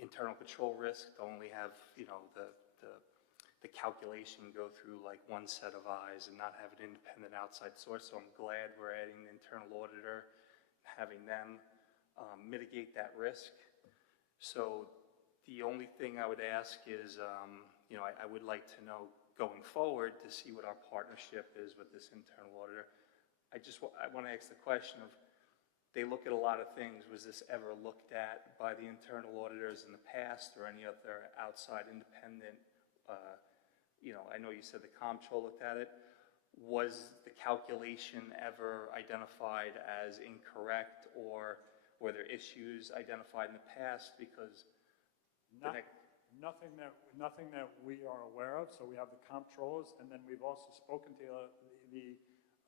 internal control risk to only have, the calculation go through like one set of eyes and not have an independent outside source. So I'm glad we're adding the internal auditor, having them mitigate that risk. So the only thing I would ask is, I would like to know going forward to see what our partnership is with this internal auditor. I want to ask the question of, they look at a lot of things. Was this ever looked at by the internal auditors in the past or any other outside independent, I know you said the comptroller looked at it. Was the calculation ever identified as incorrect, or were there issues identified in the past? Because Nothing that we are aware of. So we have the comptrollers, and then we've also spoken to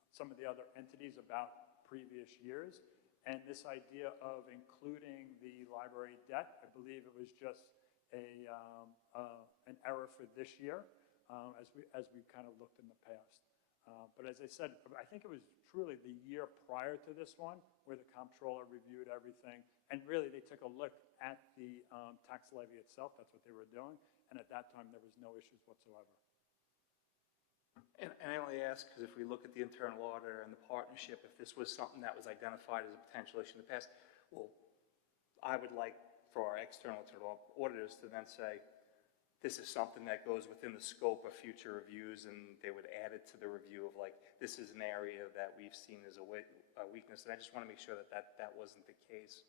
some of the other entities about previous years. And this idea of including the library debt, I believe it was just an error for this year, as we kind of looked in the past. But as I said, I think it was truly the year prior to this one where the comptroller reviewed everything, and really they took a look at the tax levy itself. That's what they were doing, and at that time there was no issues whatsoever. And I only ask because if we look at the internal auditor and the partnership, if this was something that was identified as a potential issue in the past, well, I would like for our external auditors to then say, this is something that goes within the scope of future reviews, and they would add it to the review of like, this is an area that we've seen as a weakness. And I just want to make sure that wasn't the case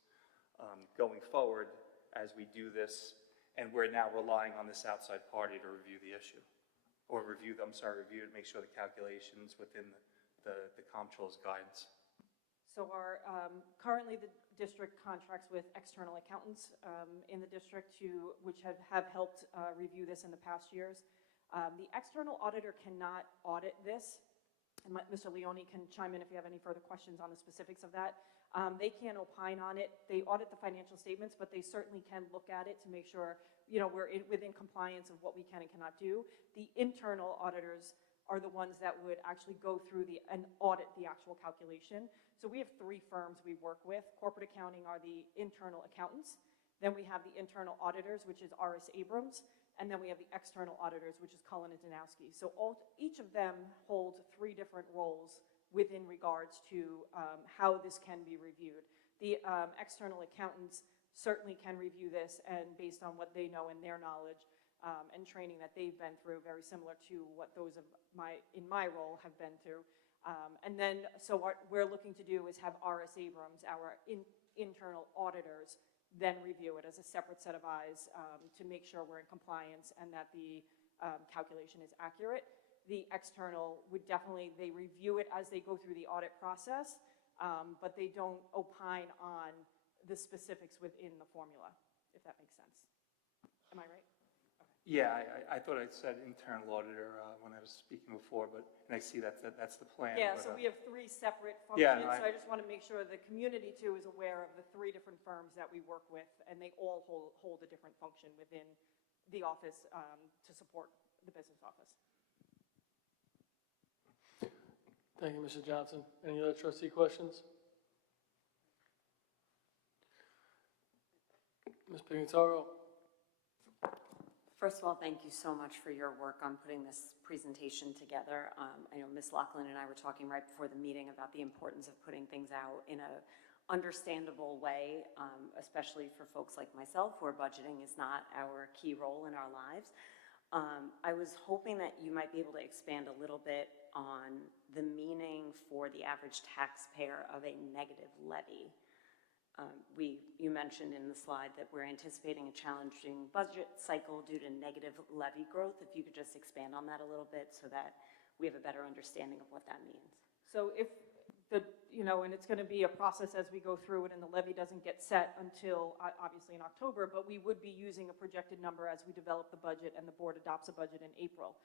going forward as we do this, and we're now relying on this outside party to review the issue. Or review to make sure the calculations within the comptroller's guidance. So currently the district contracts with external accountants in the district which have helped review this in the past years. The external auditor cannot audit this, and Mr. Leone can chime in if you have any further questions on the specifics of that. They can't opine on it. They audit the financial statements, but they certainly can look at it to make sure we're within compliance of what we can and cannot do. The internal auditors are the ones that would actually go through and audit the actual calculation. So we have 3 firms we work with. Corporate accounting are the internal accountants. Then we have the internal auditors, which is R.S. Abrams. And then we have the external auditors, which is Cullen and Danowski. So each of them hold 3 different roles within regards to how this can be reviewed. The external accountants certainly can review this, and based on what they know and their knowledge and training that they've been through, very similar to what those in my role have been through. And then, so what we're looking to do is have R.S. Abrams, our internal auditors, then review it as a separate set of eyes to make sure we're in compliance and that the calculation is accurate. The external would definitely, they review it as they go through the audit process, but they don't opine on the specifics within the formula, if that makes sense. Am I right? Okay. Yeah, I thought I said internal auditor when I was speaking before, and I see that's the plan. Yeah, but, so we have 3 separate functions, Yeah, so I just want to make sure the community too is aware of the 3 different firms that we work with, and they all hold a different function within the office to support the business office. Thank you, Mr. Johnson. Any other trustee questions? Ms. Pignataro? First of all, thank you so much for your work on putting this presentation together. I know Ms. Lachlan and I were talking right before the meeting about the importance of putting things out in a understandable way, especially for folks like myself, where budgeting is not our key role in our lives. I was hoping that you might be able to expand a little bit on the meaning for the average taxpayer of a negative levy. You mentioned in the slide that we're anticipating a challenging budget cycle due to negative levy growth. If you could just expand on that a little bit so that we have a better understanding of what that means. So if and it's going to be a process as we go through it, and the levy doesn't get set until obviously in October, but we would be using a projected number as we develop the budget and the board adopts a budget in April.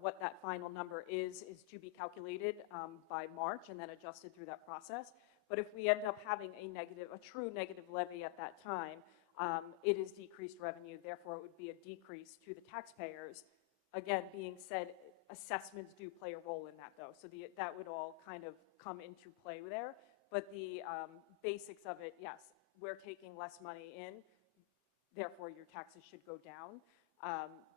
What that final number is to be calculated by March and then adjusted through that process. But if we end up having a true negative levy at that time, it is decreased revenue. Therefore, it would be a decrease to the taxpayers. Again, being said, assessments do play a role in that, though. So that would all kind of come into play there. But the basics of it, yes, we're taking less money in. Therefore, your taxes should go down.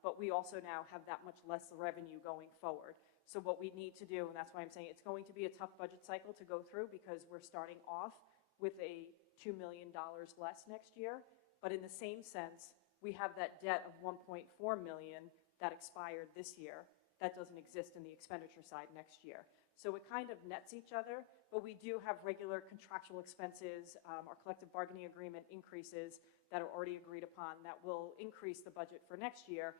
But we also now have that much less revenue going forward. So what we need to do, and that's why I'm saying it's going to be a tough budget cycle to go through, because we're starting off with a $2 million less next year. But in the same sense, we have that debt of $1.4 million that expired this year. That doesn't exist in the expenditure side next year. So it kind of nets each other, but we do have regular contractual expenses, our collective bargaining agreement increases that are already agreed upon that will increase the budget for next year.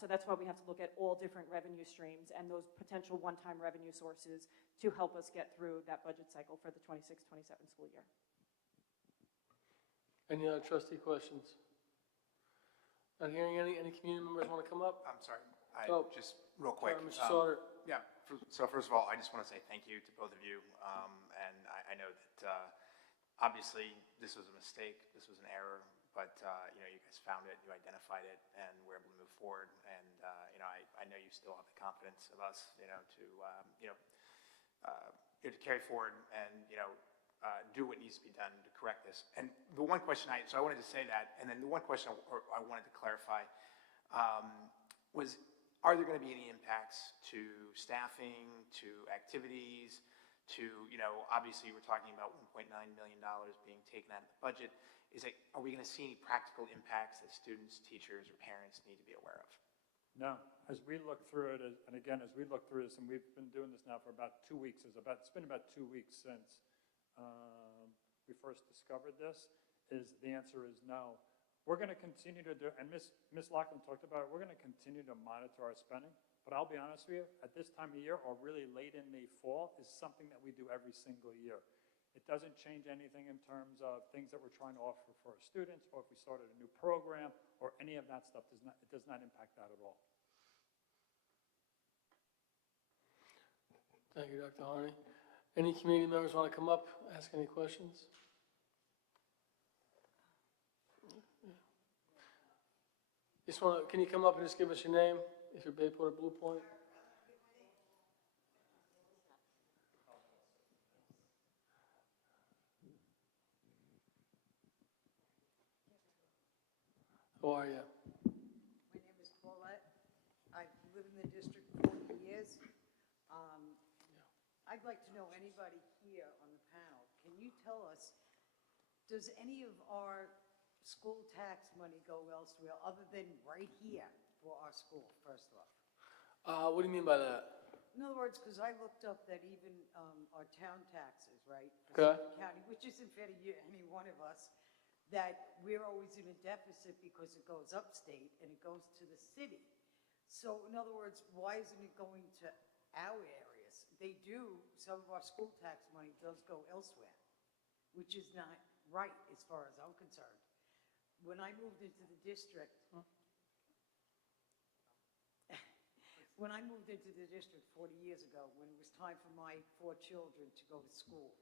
So that's why we have to look at all different revenue streams and those potential one-time revenue sources to help us get through that budget cycle for the 26-27 school year. Any other trustee questions? Not hearing any. Any community members want to come up? I'm sorry, just real Sorry, quick. Mr. Sauter. Yeah, so first of all, I just want to say thank you to both of you. And I know that obviously this was a mistake, this was an error, but you guys found it, you identified it, and we're able to move forward. And I know you still have the confidence of us, to carry forward and do what needs to be done to correct this. And the one question I wanted to say that, and then the one question I wanted to clarify was, are there going to be any impacts to staffing, to activities, to, obviously we're talking about $1.9 million being taken out of the budget. Are we going to see any practical impacts that students, teachers, or parents need to be aware of? No, as we look through it, and again, as we look through this, and we've been doing this now for about 2 weeks, it's been about 2 weeks since we first discovered this, the answer is no. We're going to continue to do, and Ms. Lachlan talked about it, we're going to continue to monitor our spending, but I'll be honest with you, at this time of year, or really late in the fall, is something that we do every single year. It doesn't change anything in terms of things that we're trying to offer for our students, or if we started a new program, or any of that stuff. It does not impact that at all. Thank you, Dr. Harney. Any community members want to come up, ask any questions? Can you come up and just give us your name, if you're Bayport or Blue Point? How are you? My name is Paulette. I've lived in the district for 40 years. I'd like to know anybody here on the panel. Can you tell us, does any of our school tax money go elsewhere other than right here for our school, first off? What do you mean by that? In other words, because I looked up that even our town taxes, right? Okay. For Suffolk County, which isn't fair to any one of us, that we're always in a deficit because it goes upstate and it goes to the city. So in other words, why isn't it going to our areas? They do, some of our school tax money does go elsewhere, which is not right as far as I'm concerned. When I moved into the district, 40 years ago, when it was time for my 4 children to go to school,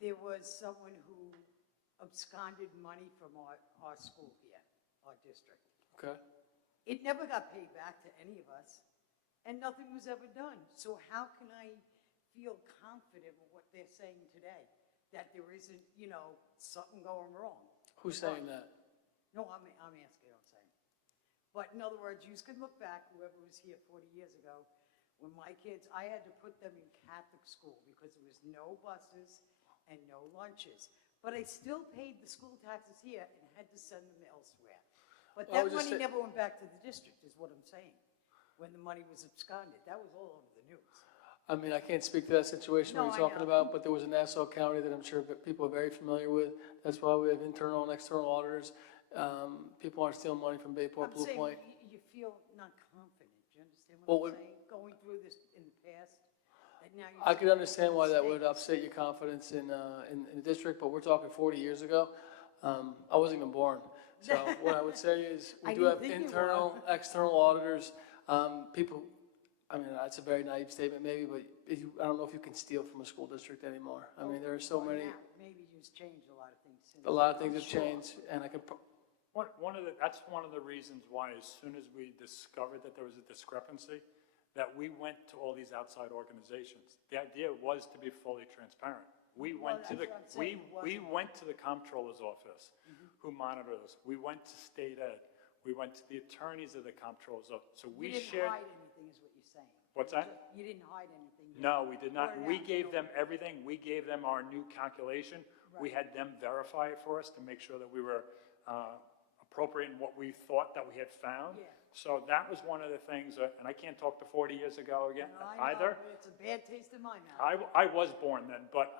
there was someone who absconded money from our school here, our district. Okay. It never got paid back to any of us. and nothing was ever done. So how can I feel confident with what they're saying today? That there isn't, something going wrong? Who's saying that? No, I'm asking, I'm saying. But in other words, you can look back, whoever was here 40 years ago, when my kids, I had to put them in Catholic school because there was no buses and no lunches. But I still paid the school taxes here and had to send them elsewhere. But Well, I that would just money say- never went back to the district, is what I'm saying. When the money was absconded, that was all over the news. I mean, I can't speak to that situation No, we're I talking know. about, but there was a Nassau County that I'm sure that people are very familiar with. That's why we have internal and external auditors. People aren't stealing money from Bayport, I'm Blue saying Point. you feel not confident. Do you understand Well, what I'm saying? Going through this in the past, that now you're I could saying understand why that would mistakes. upset your confidence in the district, but we're talking 40 years ago. I wasn't even born. So what I would say is, we I do didn't have think you internal, were. external auditors. People, I mean, that's a very naive statement maybe, but I don't know if you can steal from a school district anymore. I mean, there are so Well, many, now, maybe you've changed a lot of things since. a lot of I'm things have sure. changed, and I could, That's one of the reasons why, as soon as we discovered that there was a discrepancy, that we went to all these outside organizations. The idea was to be fully transparent. We went to the, that's what I'm saying, it we wasn't- went to the comptroller's office, who monitors us. We went to state ed. We went to the attorneys of the comptroller's office. So we You didn't shared. hide anything, is what you're saying. What's that? You didn't hide anything. You No, we did not. blurted We out, gave you them know. everything. We gave them our new calculation. We Right. had them verify it for us to make sure that we were appropriate in what we thought that we had found. Yeah. So that was one of the things, and I can't talk to 40 years ago again And I know, either. It's a bad taste in my mouth. I was born then, but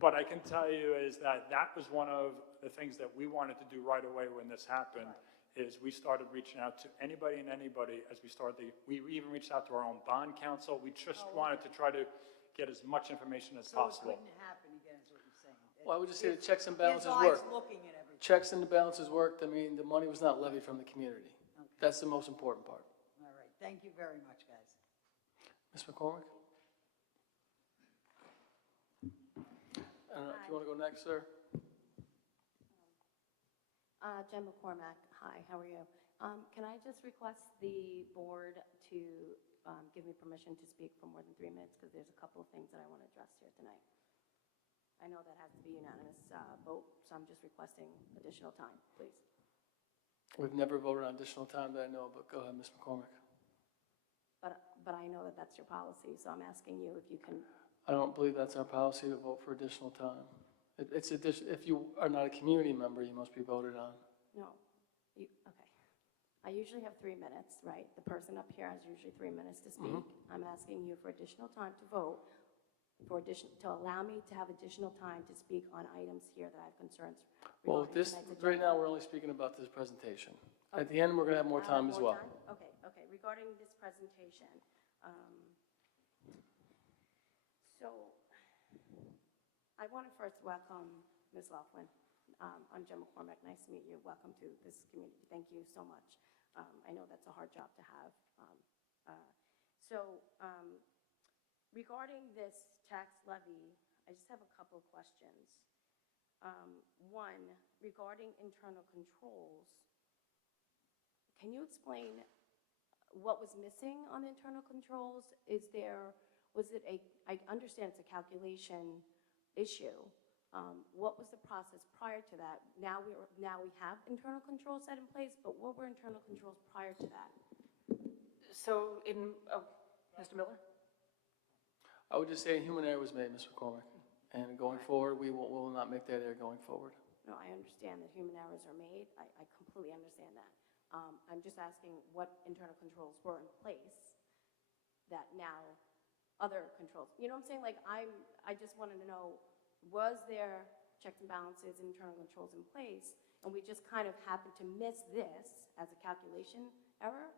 but I can tell you is that was one of the things that we wanted to do right away when this happened, is we started reaching out to anybody and anybody as we started. We even reached out to our own bond counsel. We just wanted to try to get as much information as So it possible. couldn't happen again, is what you're saying. well, I would just say the If- checks and his balances eyes work. looking at everything. Checks and the balances worked. I mean, the money was not levied from the community. That's the most important part. All right, thank you very much, guys. Ms. McCormick? I don't know if you want to go next, sir? Jen McCormack, hi, how are you? Can I just request the board to give me permission to speak for more than 3 minutes, because there's a couple of things that I want to address here tonight. I know that has to be unanimous vote, so I'm just requesting additional time, please. We've never voted on additional time that I know, but go ahead, Ms. McCormick. But I know that that's your policy, so I'm asking you if you can, I don't believe that's our policy to vote for additional time. If you are not a community member, you must be voted on. no, okay. I usually have 3 minutes, right? The person up here has usually 3 minutes to speak. I'm asking you for additional time to vote, to allow me to have additional time to speak on items here that I have concerns Well, regarding tonight's agenda. right now, we're only speaking about this presentation. At the end, we're going to have more I'll time have as more well. time? Okay. Regarding this presentation, so I want to first welcome Ms. Laughlin. I'm Jen McCormack. Nice to meet you. Welcome to this community. Thank you so much. I know that's a hard job to have. Regarding this tax levy, I just have a couple of questions. One, regarding internal controls, can you explain what was missing on internal controls? I understand it's a calculation issue. What was the process prior to that? Now we have internal controls set in place, but what were internal controls prior to that? So Mr. Miller? I would just say a human error was made, Ms. McCormick. And going forward, we will not make that error going forward. No, I understand that human errors are made. I completely understand that. I'm just asking what internal controls were in place that now other controls, you know what I'm saying? Like I just wanted to know, was there checks and balances, internal controls in place, and we just kind of happened to miss this as a calculation error?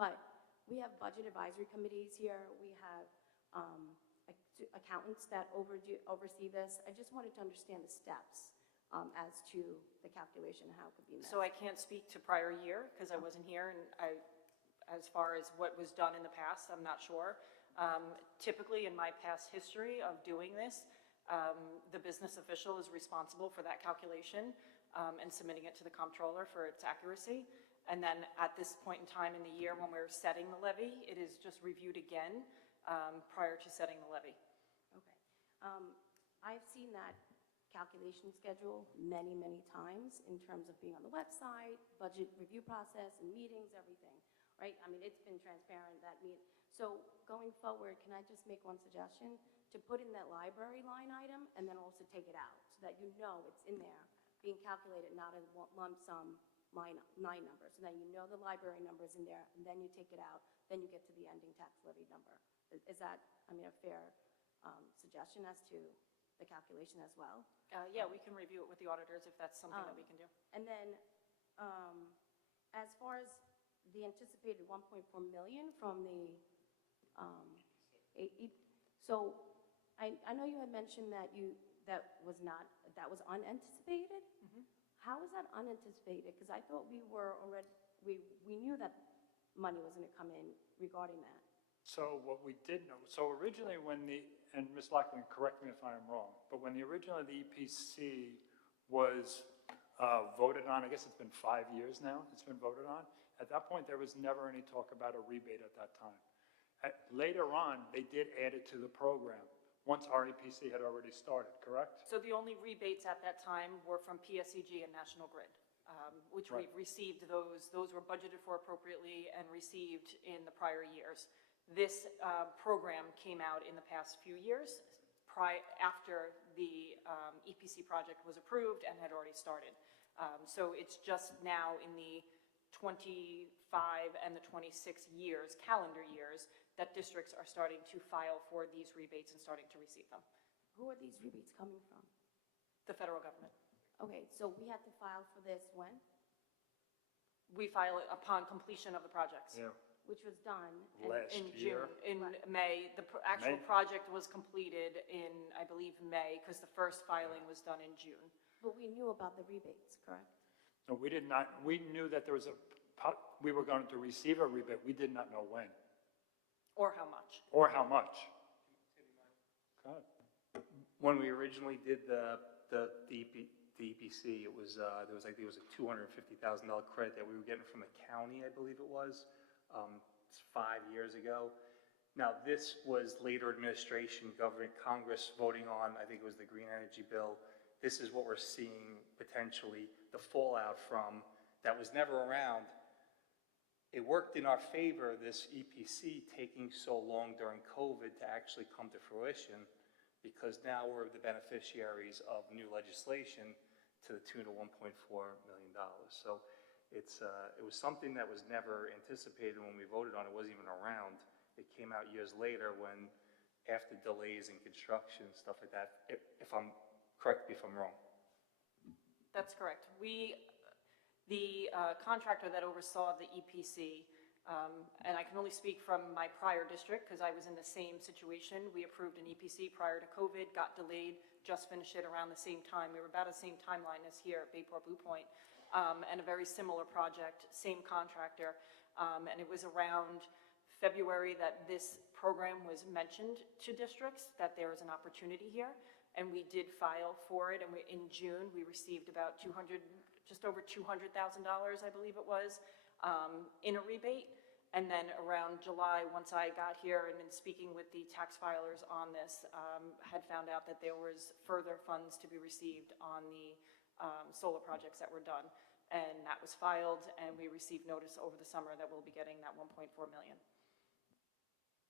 But we have budget advisory committees here. We have accountants that oversee this. I just wanted to understand the steps as to the calculation, how it could be missed. So I can't speak to prior year because I wasn't here, and as far as what was done in the past, I'm not sure. Typically, in my past history of doing this, the business official is responsible for that calculation and submitting it to the comptroller for its accuracy. And then at this point in time in the year when we're setting the levy, it is just reviewed again prior to setting the levy. Okay. I've seen that calculation schedule many, many times in terms of being on the website, budget review process, and meetings, everything, right? I mean, it's been transparent, so going forward, can I just make one suggestion? To put in that library line item and then also take it out so that you know it's in there, being calculated, not a lump sum line number, so that you know the library number is in there, and then you take it out, then you get to the ending tax levy number. Is that, I mean, a fair suggestion as to the calculation as well? Yeah, we can review it with the auditors if that's something that we can do. And then, as far as the anticipated 1.4 million from the, so I know you had mentioned that that was unanticipated. How is that unanticipated? Because I thought we knew that money was going to come in regarding that. So what we did know, so originally and Ms. Loughlin, correct me if I'm wrong, but when originally the EPC was voted on, I guess it's been 5 years now, it's been voted on, at that point there was never any talk about a rebate at that time. Later on, they did add it to the program, once our EPC had already started, correct? So the only rebates at that time were from PSEG and National Grid, which Right. we've received those. Those were budgeted for appropriately and received in the prior years. This program came out in the past few years, after the EPC project was approved and had already started. So it's just now in the 25 and the 26 years, calendar years, that districts are starting to file for these rebates and starting to receive them. Who are these rebates coming from? The federal government. Okay, so we had to file for this when? We file it upon completion of the projects. Yeah. Which was done. Last In year. June, in May. The actual May? project was completed in, I believe, May, because the first filing was done in June. But we knew about the rebates, correct? No, we did not, we knew that there was we were going to receive a rebate, we did not know when, Or how much. or how much. Go ahead. When we originally did the EPC, it was, there was a $250,000 credit that we were getting from the county, I believe it was. It's 5 years ago. Now, this was later administration, government, Congress voting on, I think it was the Green Energy Bill. This is what we're seeing potentially the fallout from that was never around. It worked in our favor, this EPC taking so long during COVID to actually come to fruition, because now we're the beneficiaries of new legislation to the tune of $1.4 million. So it was something that was never anticipated when we voted on it. It wasn't even around. It came out years later when, after delays in construction, stuff like that. Correct me if I'm wrong. That's correct. The contractor that oversaw the EPC, and I can only speak from my prior district because I was in the same situation. We approved an EPC prior to COVID, got delayed, just finished it around the same time. We were about the same timeline as here at Bayport Blue Point, and a very similar project, same contractor. And it was around February that this program was mentioned to districts, that there is an opportunity here. And we did file for it, and in June, we received about just over $200,000, I believe it was, in a rebate. And then around July, once I got here and in speaking with the tax filers on this, had found out that there was further funds to be received on the solar projects that were done. And that was filed, and we received notice over the summer that we'll be getting that $1.4 million.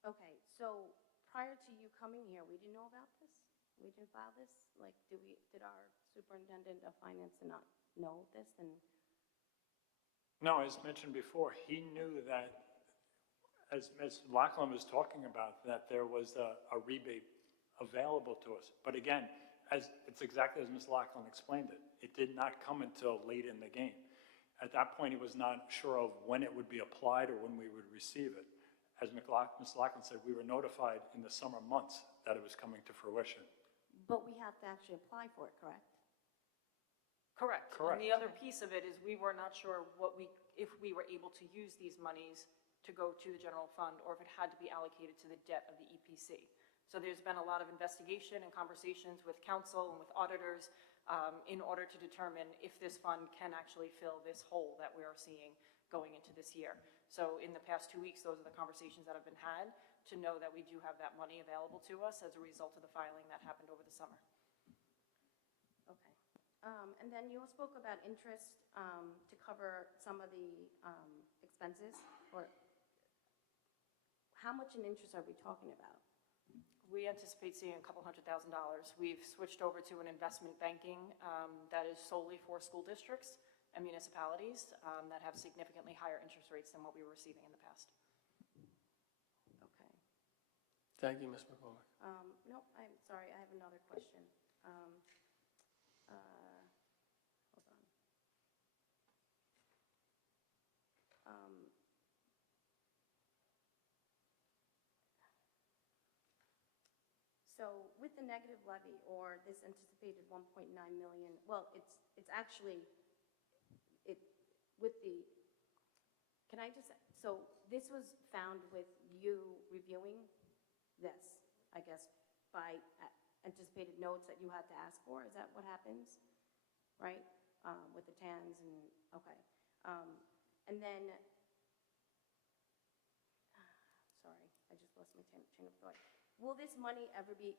Okay, so prior to you coming here, we didn't know about this? We didn't file this? Like, did our superintendent of finance not know this? And No, as mentioned before, he knew that, as Ms. Loughlin was talking about, that there was a rebate available to us. But again, it's exactly as Ms. Loughlin explained it. It did not come until late in the game. At that point, he was not sure of when it would be applied or when we would receive it. As Ms. Loughlin said, we were notified in the summer months that it was coming to fruition. but we have to actually apply for it, correct? Correct. Correct. And the other piece of it is we were not sure if we were able to use these monies to go to the general fund or if it had to be allocated to the debt of the EPC. So there's been a lot of investigation and conversations with council and with auditors in order to determine if this fund can actually fill this hole that we are seeing going into this year. So in the past 2 weeks, those are the conversations that have been had to know that we do have that money available to us as a result of the filing that happened over the summer. Okay. And then you spoke about interest to cover some of the expenses, or how much in interest are we talking about? We anticipate seeing a couple $100,000. We've switched over to an investment banking that is solely for school districts and municipalities that have significantly higher interest rates than what we were receiving in the past. Okay. Thank you, Ms. McCormick. No, I'm sorry, I have another question. Hold on. So with the negative levy or this anticipated 1.9 million, well, it's actually, with the, can I just, so this was found with you reviewing this, I guess, by anticipated notes that you had to ask for, is that what happens? Right? With the TANs and, okay. And then, sorry, I just lost my chain of thought. Will this money ever be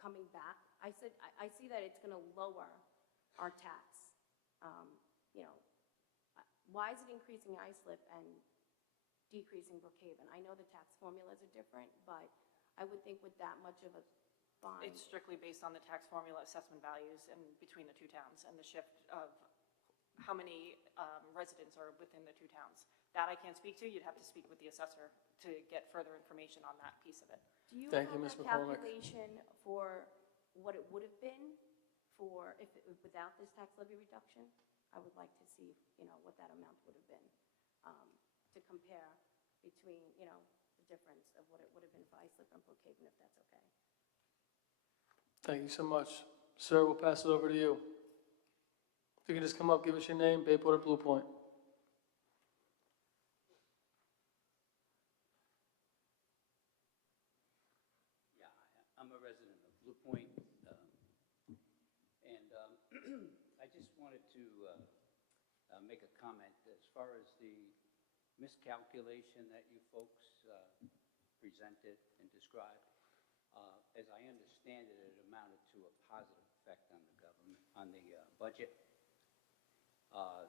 coming back? I see that it's gonna lower our tax. You know, why is it increasing Islip and decreasing Brookhaven? I know the tax formulas are different, but I would think with that much of a fine. It's strictly based on the tax formula assessment values and between the two towns and the shift of how many residents are within the two towns. That I can't speak to. You'd have to speak with the assessor to get further information on that piece of it. Do you Thank have you, Ms. that McCormick. calculation for what it would have been for if without this tax levy reduction? I would like to see, you know, what that amount would have been to compare between, you know, the difference of what it would have been for Islip and Brookhaven, if that's okay. Thank you so much. Sir, we'll pass it over to you. If you can just come up, give us your name, Bayport or Blue Point. Yeah, I'm a resident of Blue Point, and I just wanted to make a comment as far as the miscalculation that you folks presented and described. As I understand it, it amounted to a positive effect on the government, on the budget.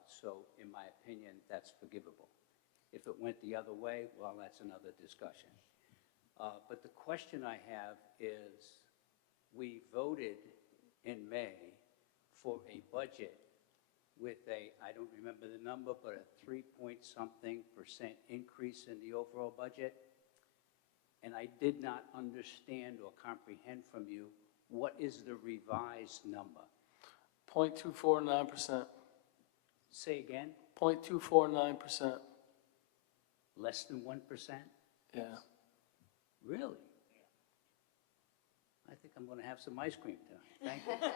So, in my opinion, that's forgivable. If it went the other way, well, that's another discussion. But the question I have is, we voted in May for a budget with a, I don't remember the number, but a 3-point-something% increase in the overall budget. And I did not understand or comprehend from you, what is the revised number? 0.249%. Say again? 0.249%. Less than 1%? Yeah. Really? I think I'm going to have some ice cream tonight. Thank you.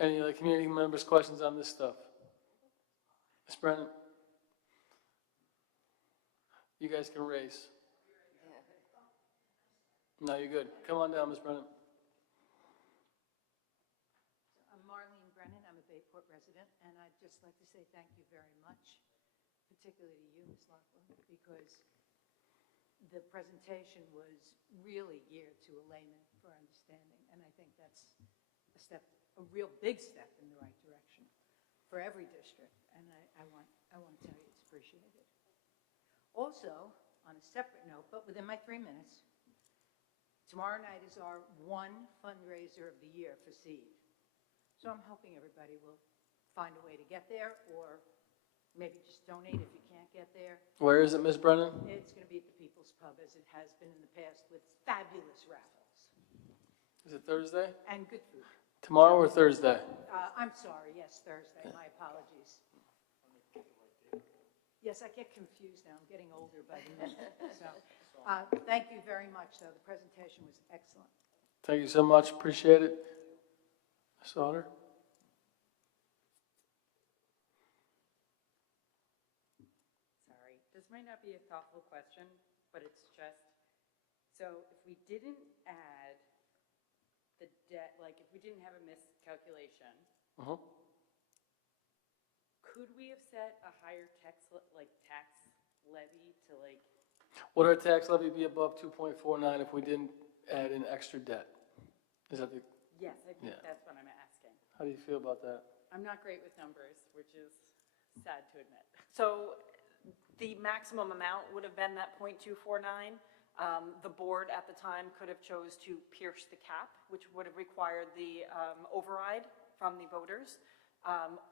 Any other community members' questions on this stuff? Ms. Brennan? You guys can race. No, you're good. Come on down, Ms. Brennan. I'm Marlene Brennan, I'm a Bayport resident, and I'd just like to say thank you very much, particularly to you, Ms. Laughlin, because the presentation was really geared to a layman for understanding, and I think that's a step, a real big step in the right direction for every district, and I want to tell you it's appreciated. Also, on a separate note, but within my 3 minutes, tomorrow night is our one fundraiser of the year for SEED. So I'm hoping everybody will find a way to get there, or maybe just donate if you can't get there. Where is it, Ms. Brennan? It's going to be at the People's Pub, as it has been in the past, with fabulous raffles Is it Thursday? and good food. Tomorrow or Thursday? I'm sorry, yes, Thursday, my apologies. Yes, I get confused now, I'm getting older by the minute. So, thank you very much, though, the presentation was excellent. Thank you so much. Appreciate it. Ms. Otter? Sorry, this might not be a thoughtful question, but it's just, so if we didn't add the debt, like if we didn't have a miscalculation, could we have set a higher tax levy to like, Would our tax levy be above 2.49 if we didn't add in extra debt? Is that the, yes, I think Yeah. that's what I'm asking. how do you feel about that? I'm not great with numbers, which is sad to admit. So the maximum amount would have been that .249. The board at the time could have chose to pierce the cap, which would have required the override from the voters,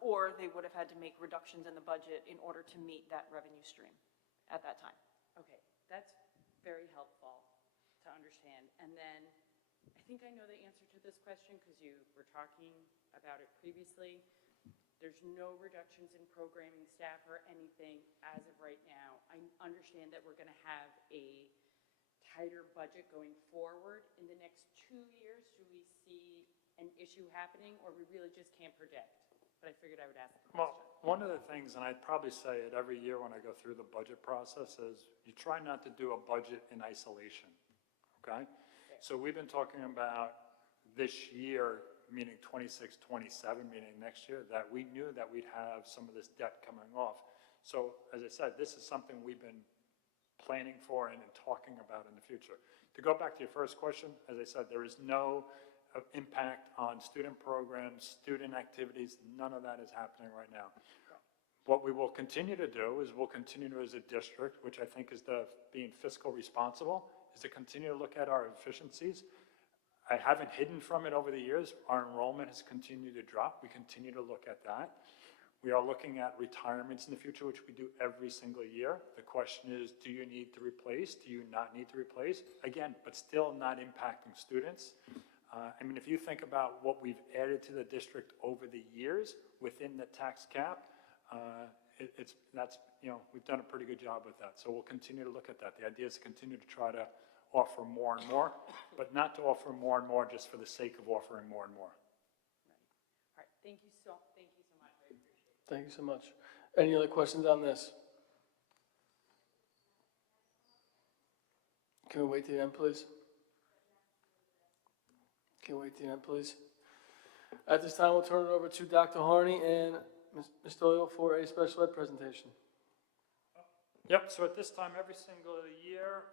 or they would have had to make reductions in the budget in order to meet that revenue stream at that time. Okay, that's very helpful to understand. And then I think I know the answer to this question because you were talking about it previously. There's no reductions in programming staff or anything as of right now. I understand that we're going to have a tighter budget going forward. In the next 2 years, do we see an issue happening, or we really just can't predict? But I figured I would ask the question. Well, one of the things, and I'd probably say it every year when I go through the budget process, is you try not to do a budget in isolation, okay? So we've been talking about this year, meaning 26, 27, meaning next year, that we knew that we'd have some of this debt coming off. So as I said, this is something we've been planning for and talking about in the future. To go back to your first question, as I said, there is no impact on student programs, student activities, none of that is happening right now. What we will continue to do is we'll continue to, as a district, which I think is being fiscal responsible, is to continue to look at our efficiencies. I haven't hidden from it over the years. Our enrollment has continued to drop. We continue to look at that. We are looking at retirements in the future, which we do every single year. The question is, do you need to replace? Do you not need to replace? Again, but still not impacting students. I mean, if you think about what we've added to the district over the years within the tax cap, we've done a pretty good job with that. So we'll continue to look at that. The idea is to continue to try to offer more and more, but not to offer more and more just for the sake of offering more and more. All right, thank you so much. I appreciate it. Thank you so much. Any other questions on this? Can we wait to the end, please? Can we wait to the end, please? At this time, we'll turn it over to Dr. Harney and Ms. Doyle for a special ed presentation. Yep, so at this time, every single year,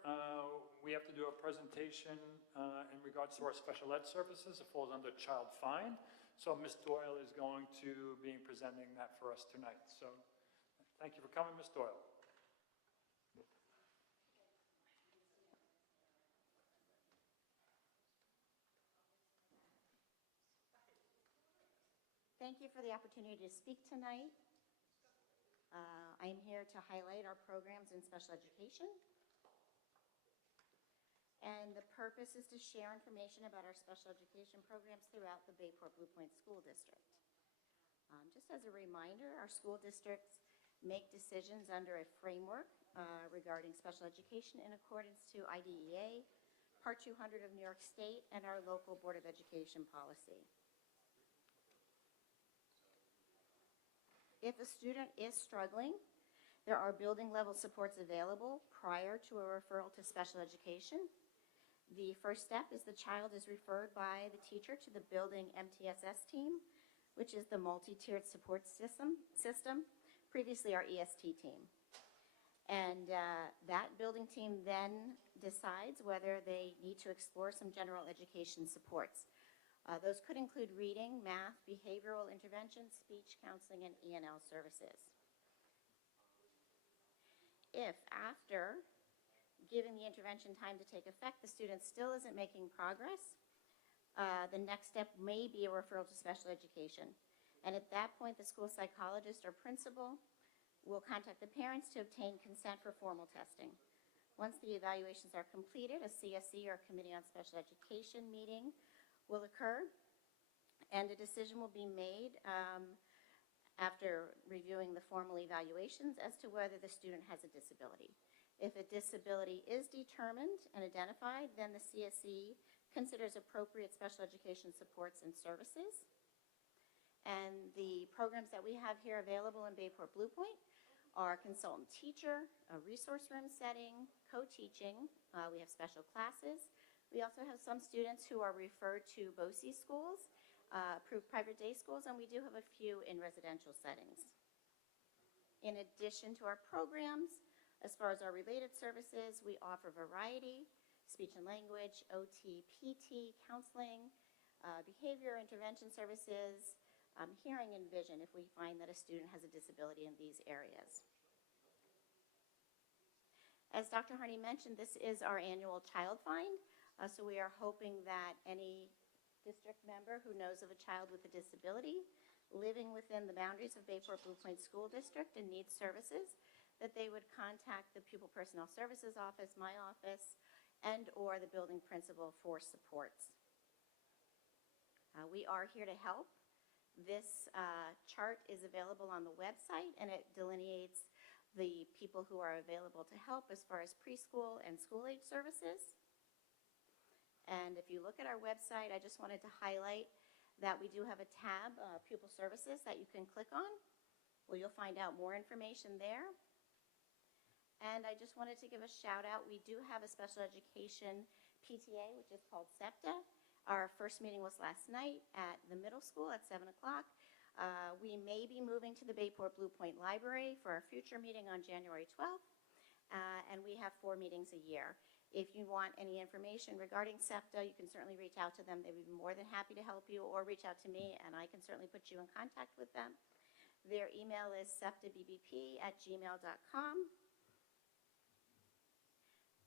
we have to do a presentation in regards to our special ed services. It falls under Child Find. So Ms. Doyle is going to be presenting that for us tonight. So thank you for coming, Ms. Doyle. Thank you for the opportunity to speak tonight. I am here to highlight our programs in special education. And the purpose is to share information about our special education programs throughout the Bayport Blue Point School District. Just as a reminder, our school districts make decisions under a framework regarding special education in accordance to IDEA, Part 200 of New York State, and our local Board of Education policy. If a student is struggling, there are building level supports available prior to a referral to special education. The first step is the child is referred by the teacher to the building MTSS team, which is the multi-tiered support system, previously our EST team. And that building team then decides whether they need to explore some general education supports. Those could include reading, math, behavioral intervention, speech, counseling, and E&L services. If after giving the intervention time to take effect, the student still isn't making progress, the next step may be a referral to special education. And at that point, the school psychologist or principal will contact the parents to obtain consent for formal testing. Once the evaluations are completed, a CSE or Committee on Special Education meeting will occur, and a decision will be made after reviewing the formal evaluations as to whether the student has a disability. If a disability is determined and identified, then the CSE considers appropriate special education supports and services. And the programs that we have here available in Bayport Blue Point are consultant teacher, a resource room setting, co-teaching. We have special classes. We also have some students who are referred to BOCES schools, approved private day schools, and we do have a few in residential settings. In addition to our programs, as far as our related services, we offer variety, speech and language, OT, PT, counseling, behavior intervention services, hearing and vision if we find that a student has a disability in these areas. As Dr. Harney mentioned, this is our annual child find, so we are hoping that any district member who knows of a child with a disability living within the boundaries of Bayport Blue Point School District and needs services, that they would contact the Pupil Personnel Services Office, my office, and or the building principal for supports. We are here to help. This chart is available on the website, and it delineates the people who are available to help as far as preschool and school-age services. And if you look at our website, I just wanted to highlight that we do have a tab, Pupil Services, that you can click on. Well, you'll find out more information there. And I just wanted to give a shout out. We do have a special education PTA, which is called SEPTA. Our first meeting was last night at the middle school at 7 o'clock. We may be moving to the Bayport Blue Point Library for our future meeting on January 12th. And we have 4 meetings a year. If you want any information regarding SEPTA, you can certainly reach out to them. They would be more than happy to help you, or reach out to me, and I can certainly put you in contact with them. Their email is septabbb@gmail.com.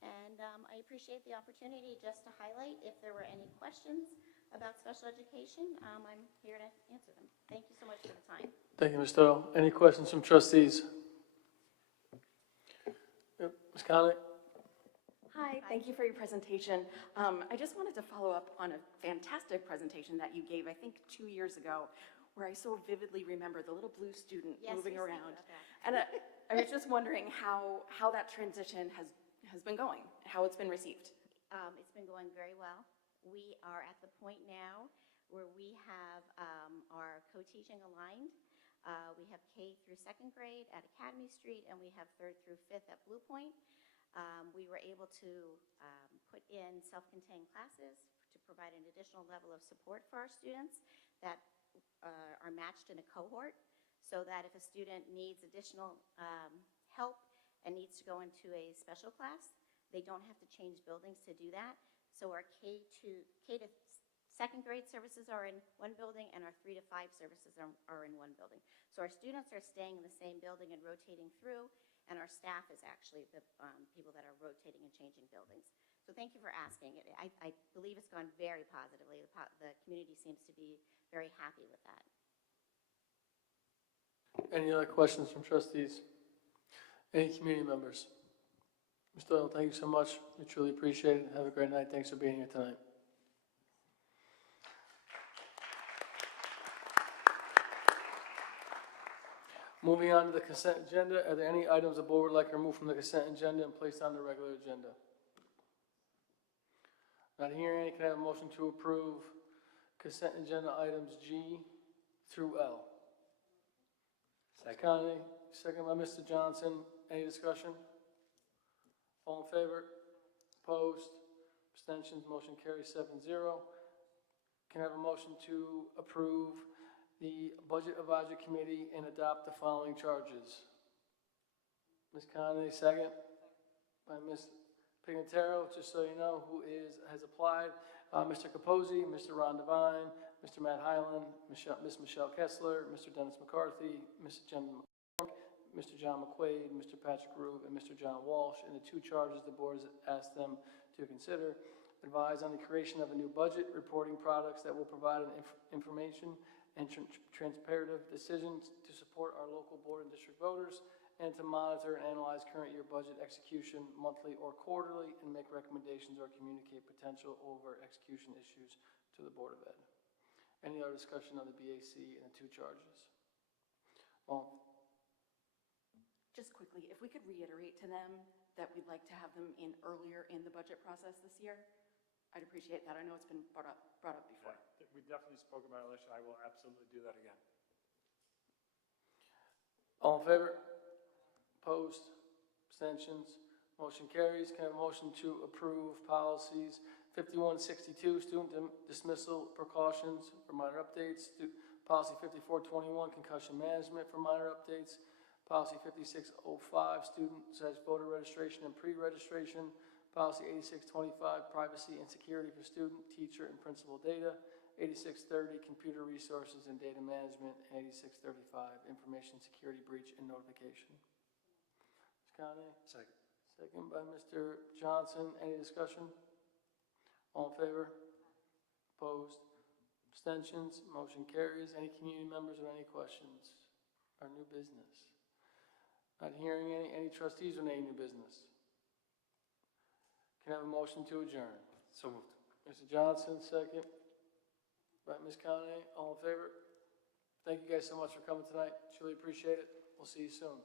And I appreciate the opportunity just to highlight if there were any questions about special education. I'm here to answer them. Thank you so much for the time. Thank you, Ms. Doe. Any questions from trustees? Yep. Ms. Connick? Hi, thank you for your presentation. I just wanted to follow up on a fantastic presentation that you gave, I think 2 years ago, where I so vividly remember the little blue student moving around. And I was just wondering how that transition has been going, how it's been received. It's been going very well. We are at the point now where we have our co-teaching aligned. We have K through 2nd grade at Academy Street, and we have 3rd through 5th at Blue Point. We were able to put in self-contained classes to provide an additional level of support for our students that are matched in a cohort, so that if a student needs additional help and needs to go into a special class, they don't have to change buildings to do that. So our K to 2nd grade services are in one building, and our 3 to 5 services are in one building. So our students are staying in the same building and rotating through, and our staff is actually the people that are rotating and changing buildings. So thank you for asking. I believe it's gone very positively. The community seems to be very happy with that. Any other questions from trustees? Any community members? Ms. Doyle, thank you so much. We truly appreciate it. Have a great night. Thanks for being here tonight. Moving on to the consent agenda, are there any items the board would like to remove from the consent agenda and place on the regular agenda? Not hearing any, can I have a motion to approve consent agenda items G through L? Ms. Conley, second by Mr. Johnson. Any discussion? All in favor? Opposed? Abstentions? Motion carries 7-0. Can I have a motion to approve the Budget Advisory Committee and adopt the following charges? Ms. Conley, second by Ms. Pignataro. Just so you know who has applied, Mr. Capozzi, Mr. Ron Devine, Mr. Matt Hyland, Ms. Michelle Kessler, Mr. Dennis McCarthy, Mr. Jen McCormick, Mr. John McQuaid, Mr. Patrick Rube, and Mr. John Walsh. And the 2 charges the board has asked them to consider: advise on the creation of a new budget, reporting products that will provide information and transparent decisions to support our local board and district voters, and to monitor and analyze current year budget execution monthly or quarterly, and make recommendations or communicate potential over execution issues to the Board of Ed. Any other discussion on the BAC and the 2 charges? Well, Just quickly, if we could reiterate to them that we'd like to have them in earlier in the budget process this year, I'd appreciate that. I know it's been brought up before. Yeah, we definitely spoke about it, Alicia. I will absolutely do that again. all in favor? Opposed? Abstentions? Motion carries. Can I have a motion to approve policies 5162, student dismissal precautions for minor updates, policy 5421, concussion management for minor updates, Policy 5605, student/voter registration and pre-registration. Policy 8625, privacy and security for student, teacher, and principal data. 8630, computer resources and data management. And 8635, information security breach and notification. Ms. Conley? Second. Second by Mr. Johnson. Any discussion? All in favor? Opposed? Abstentions? Motion carries. Any community members with any questions or new business? Not hearing any trustees with any new business? Can I have a motion to adjourn? So moved. Mr. Johnson, second by Ms. Conley. All in favor? Thank you guys so much for coming tonight. Truly appreciate it. We'll see you soon.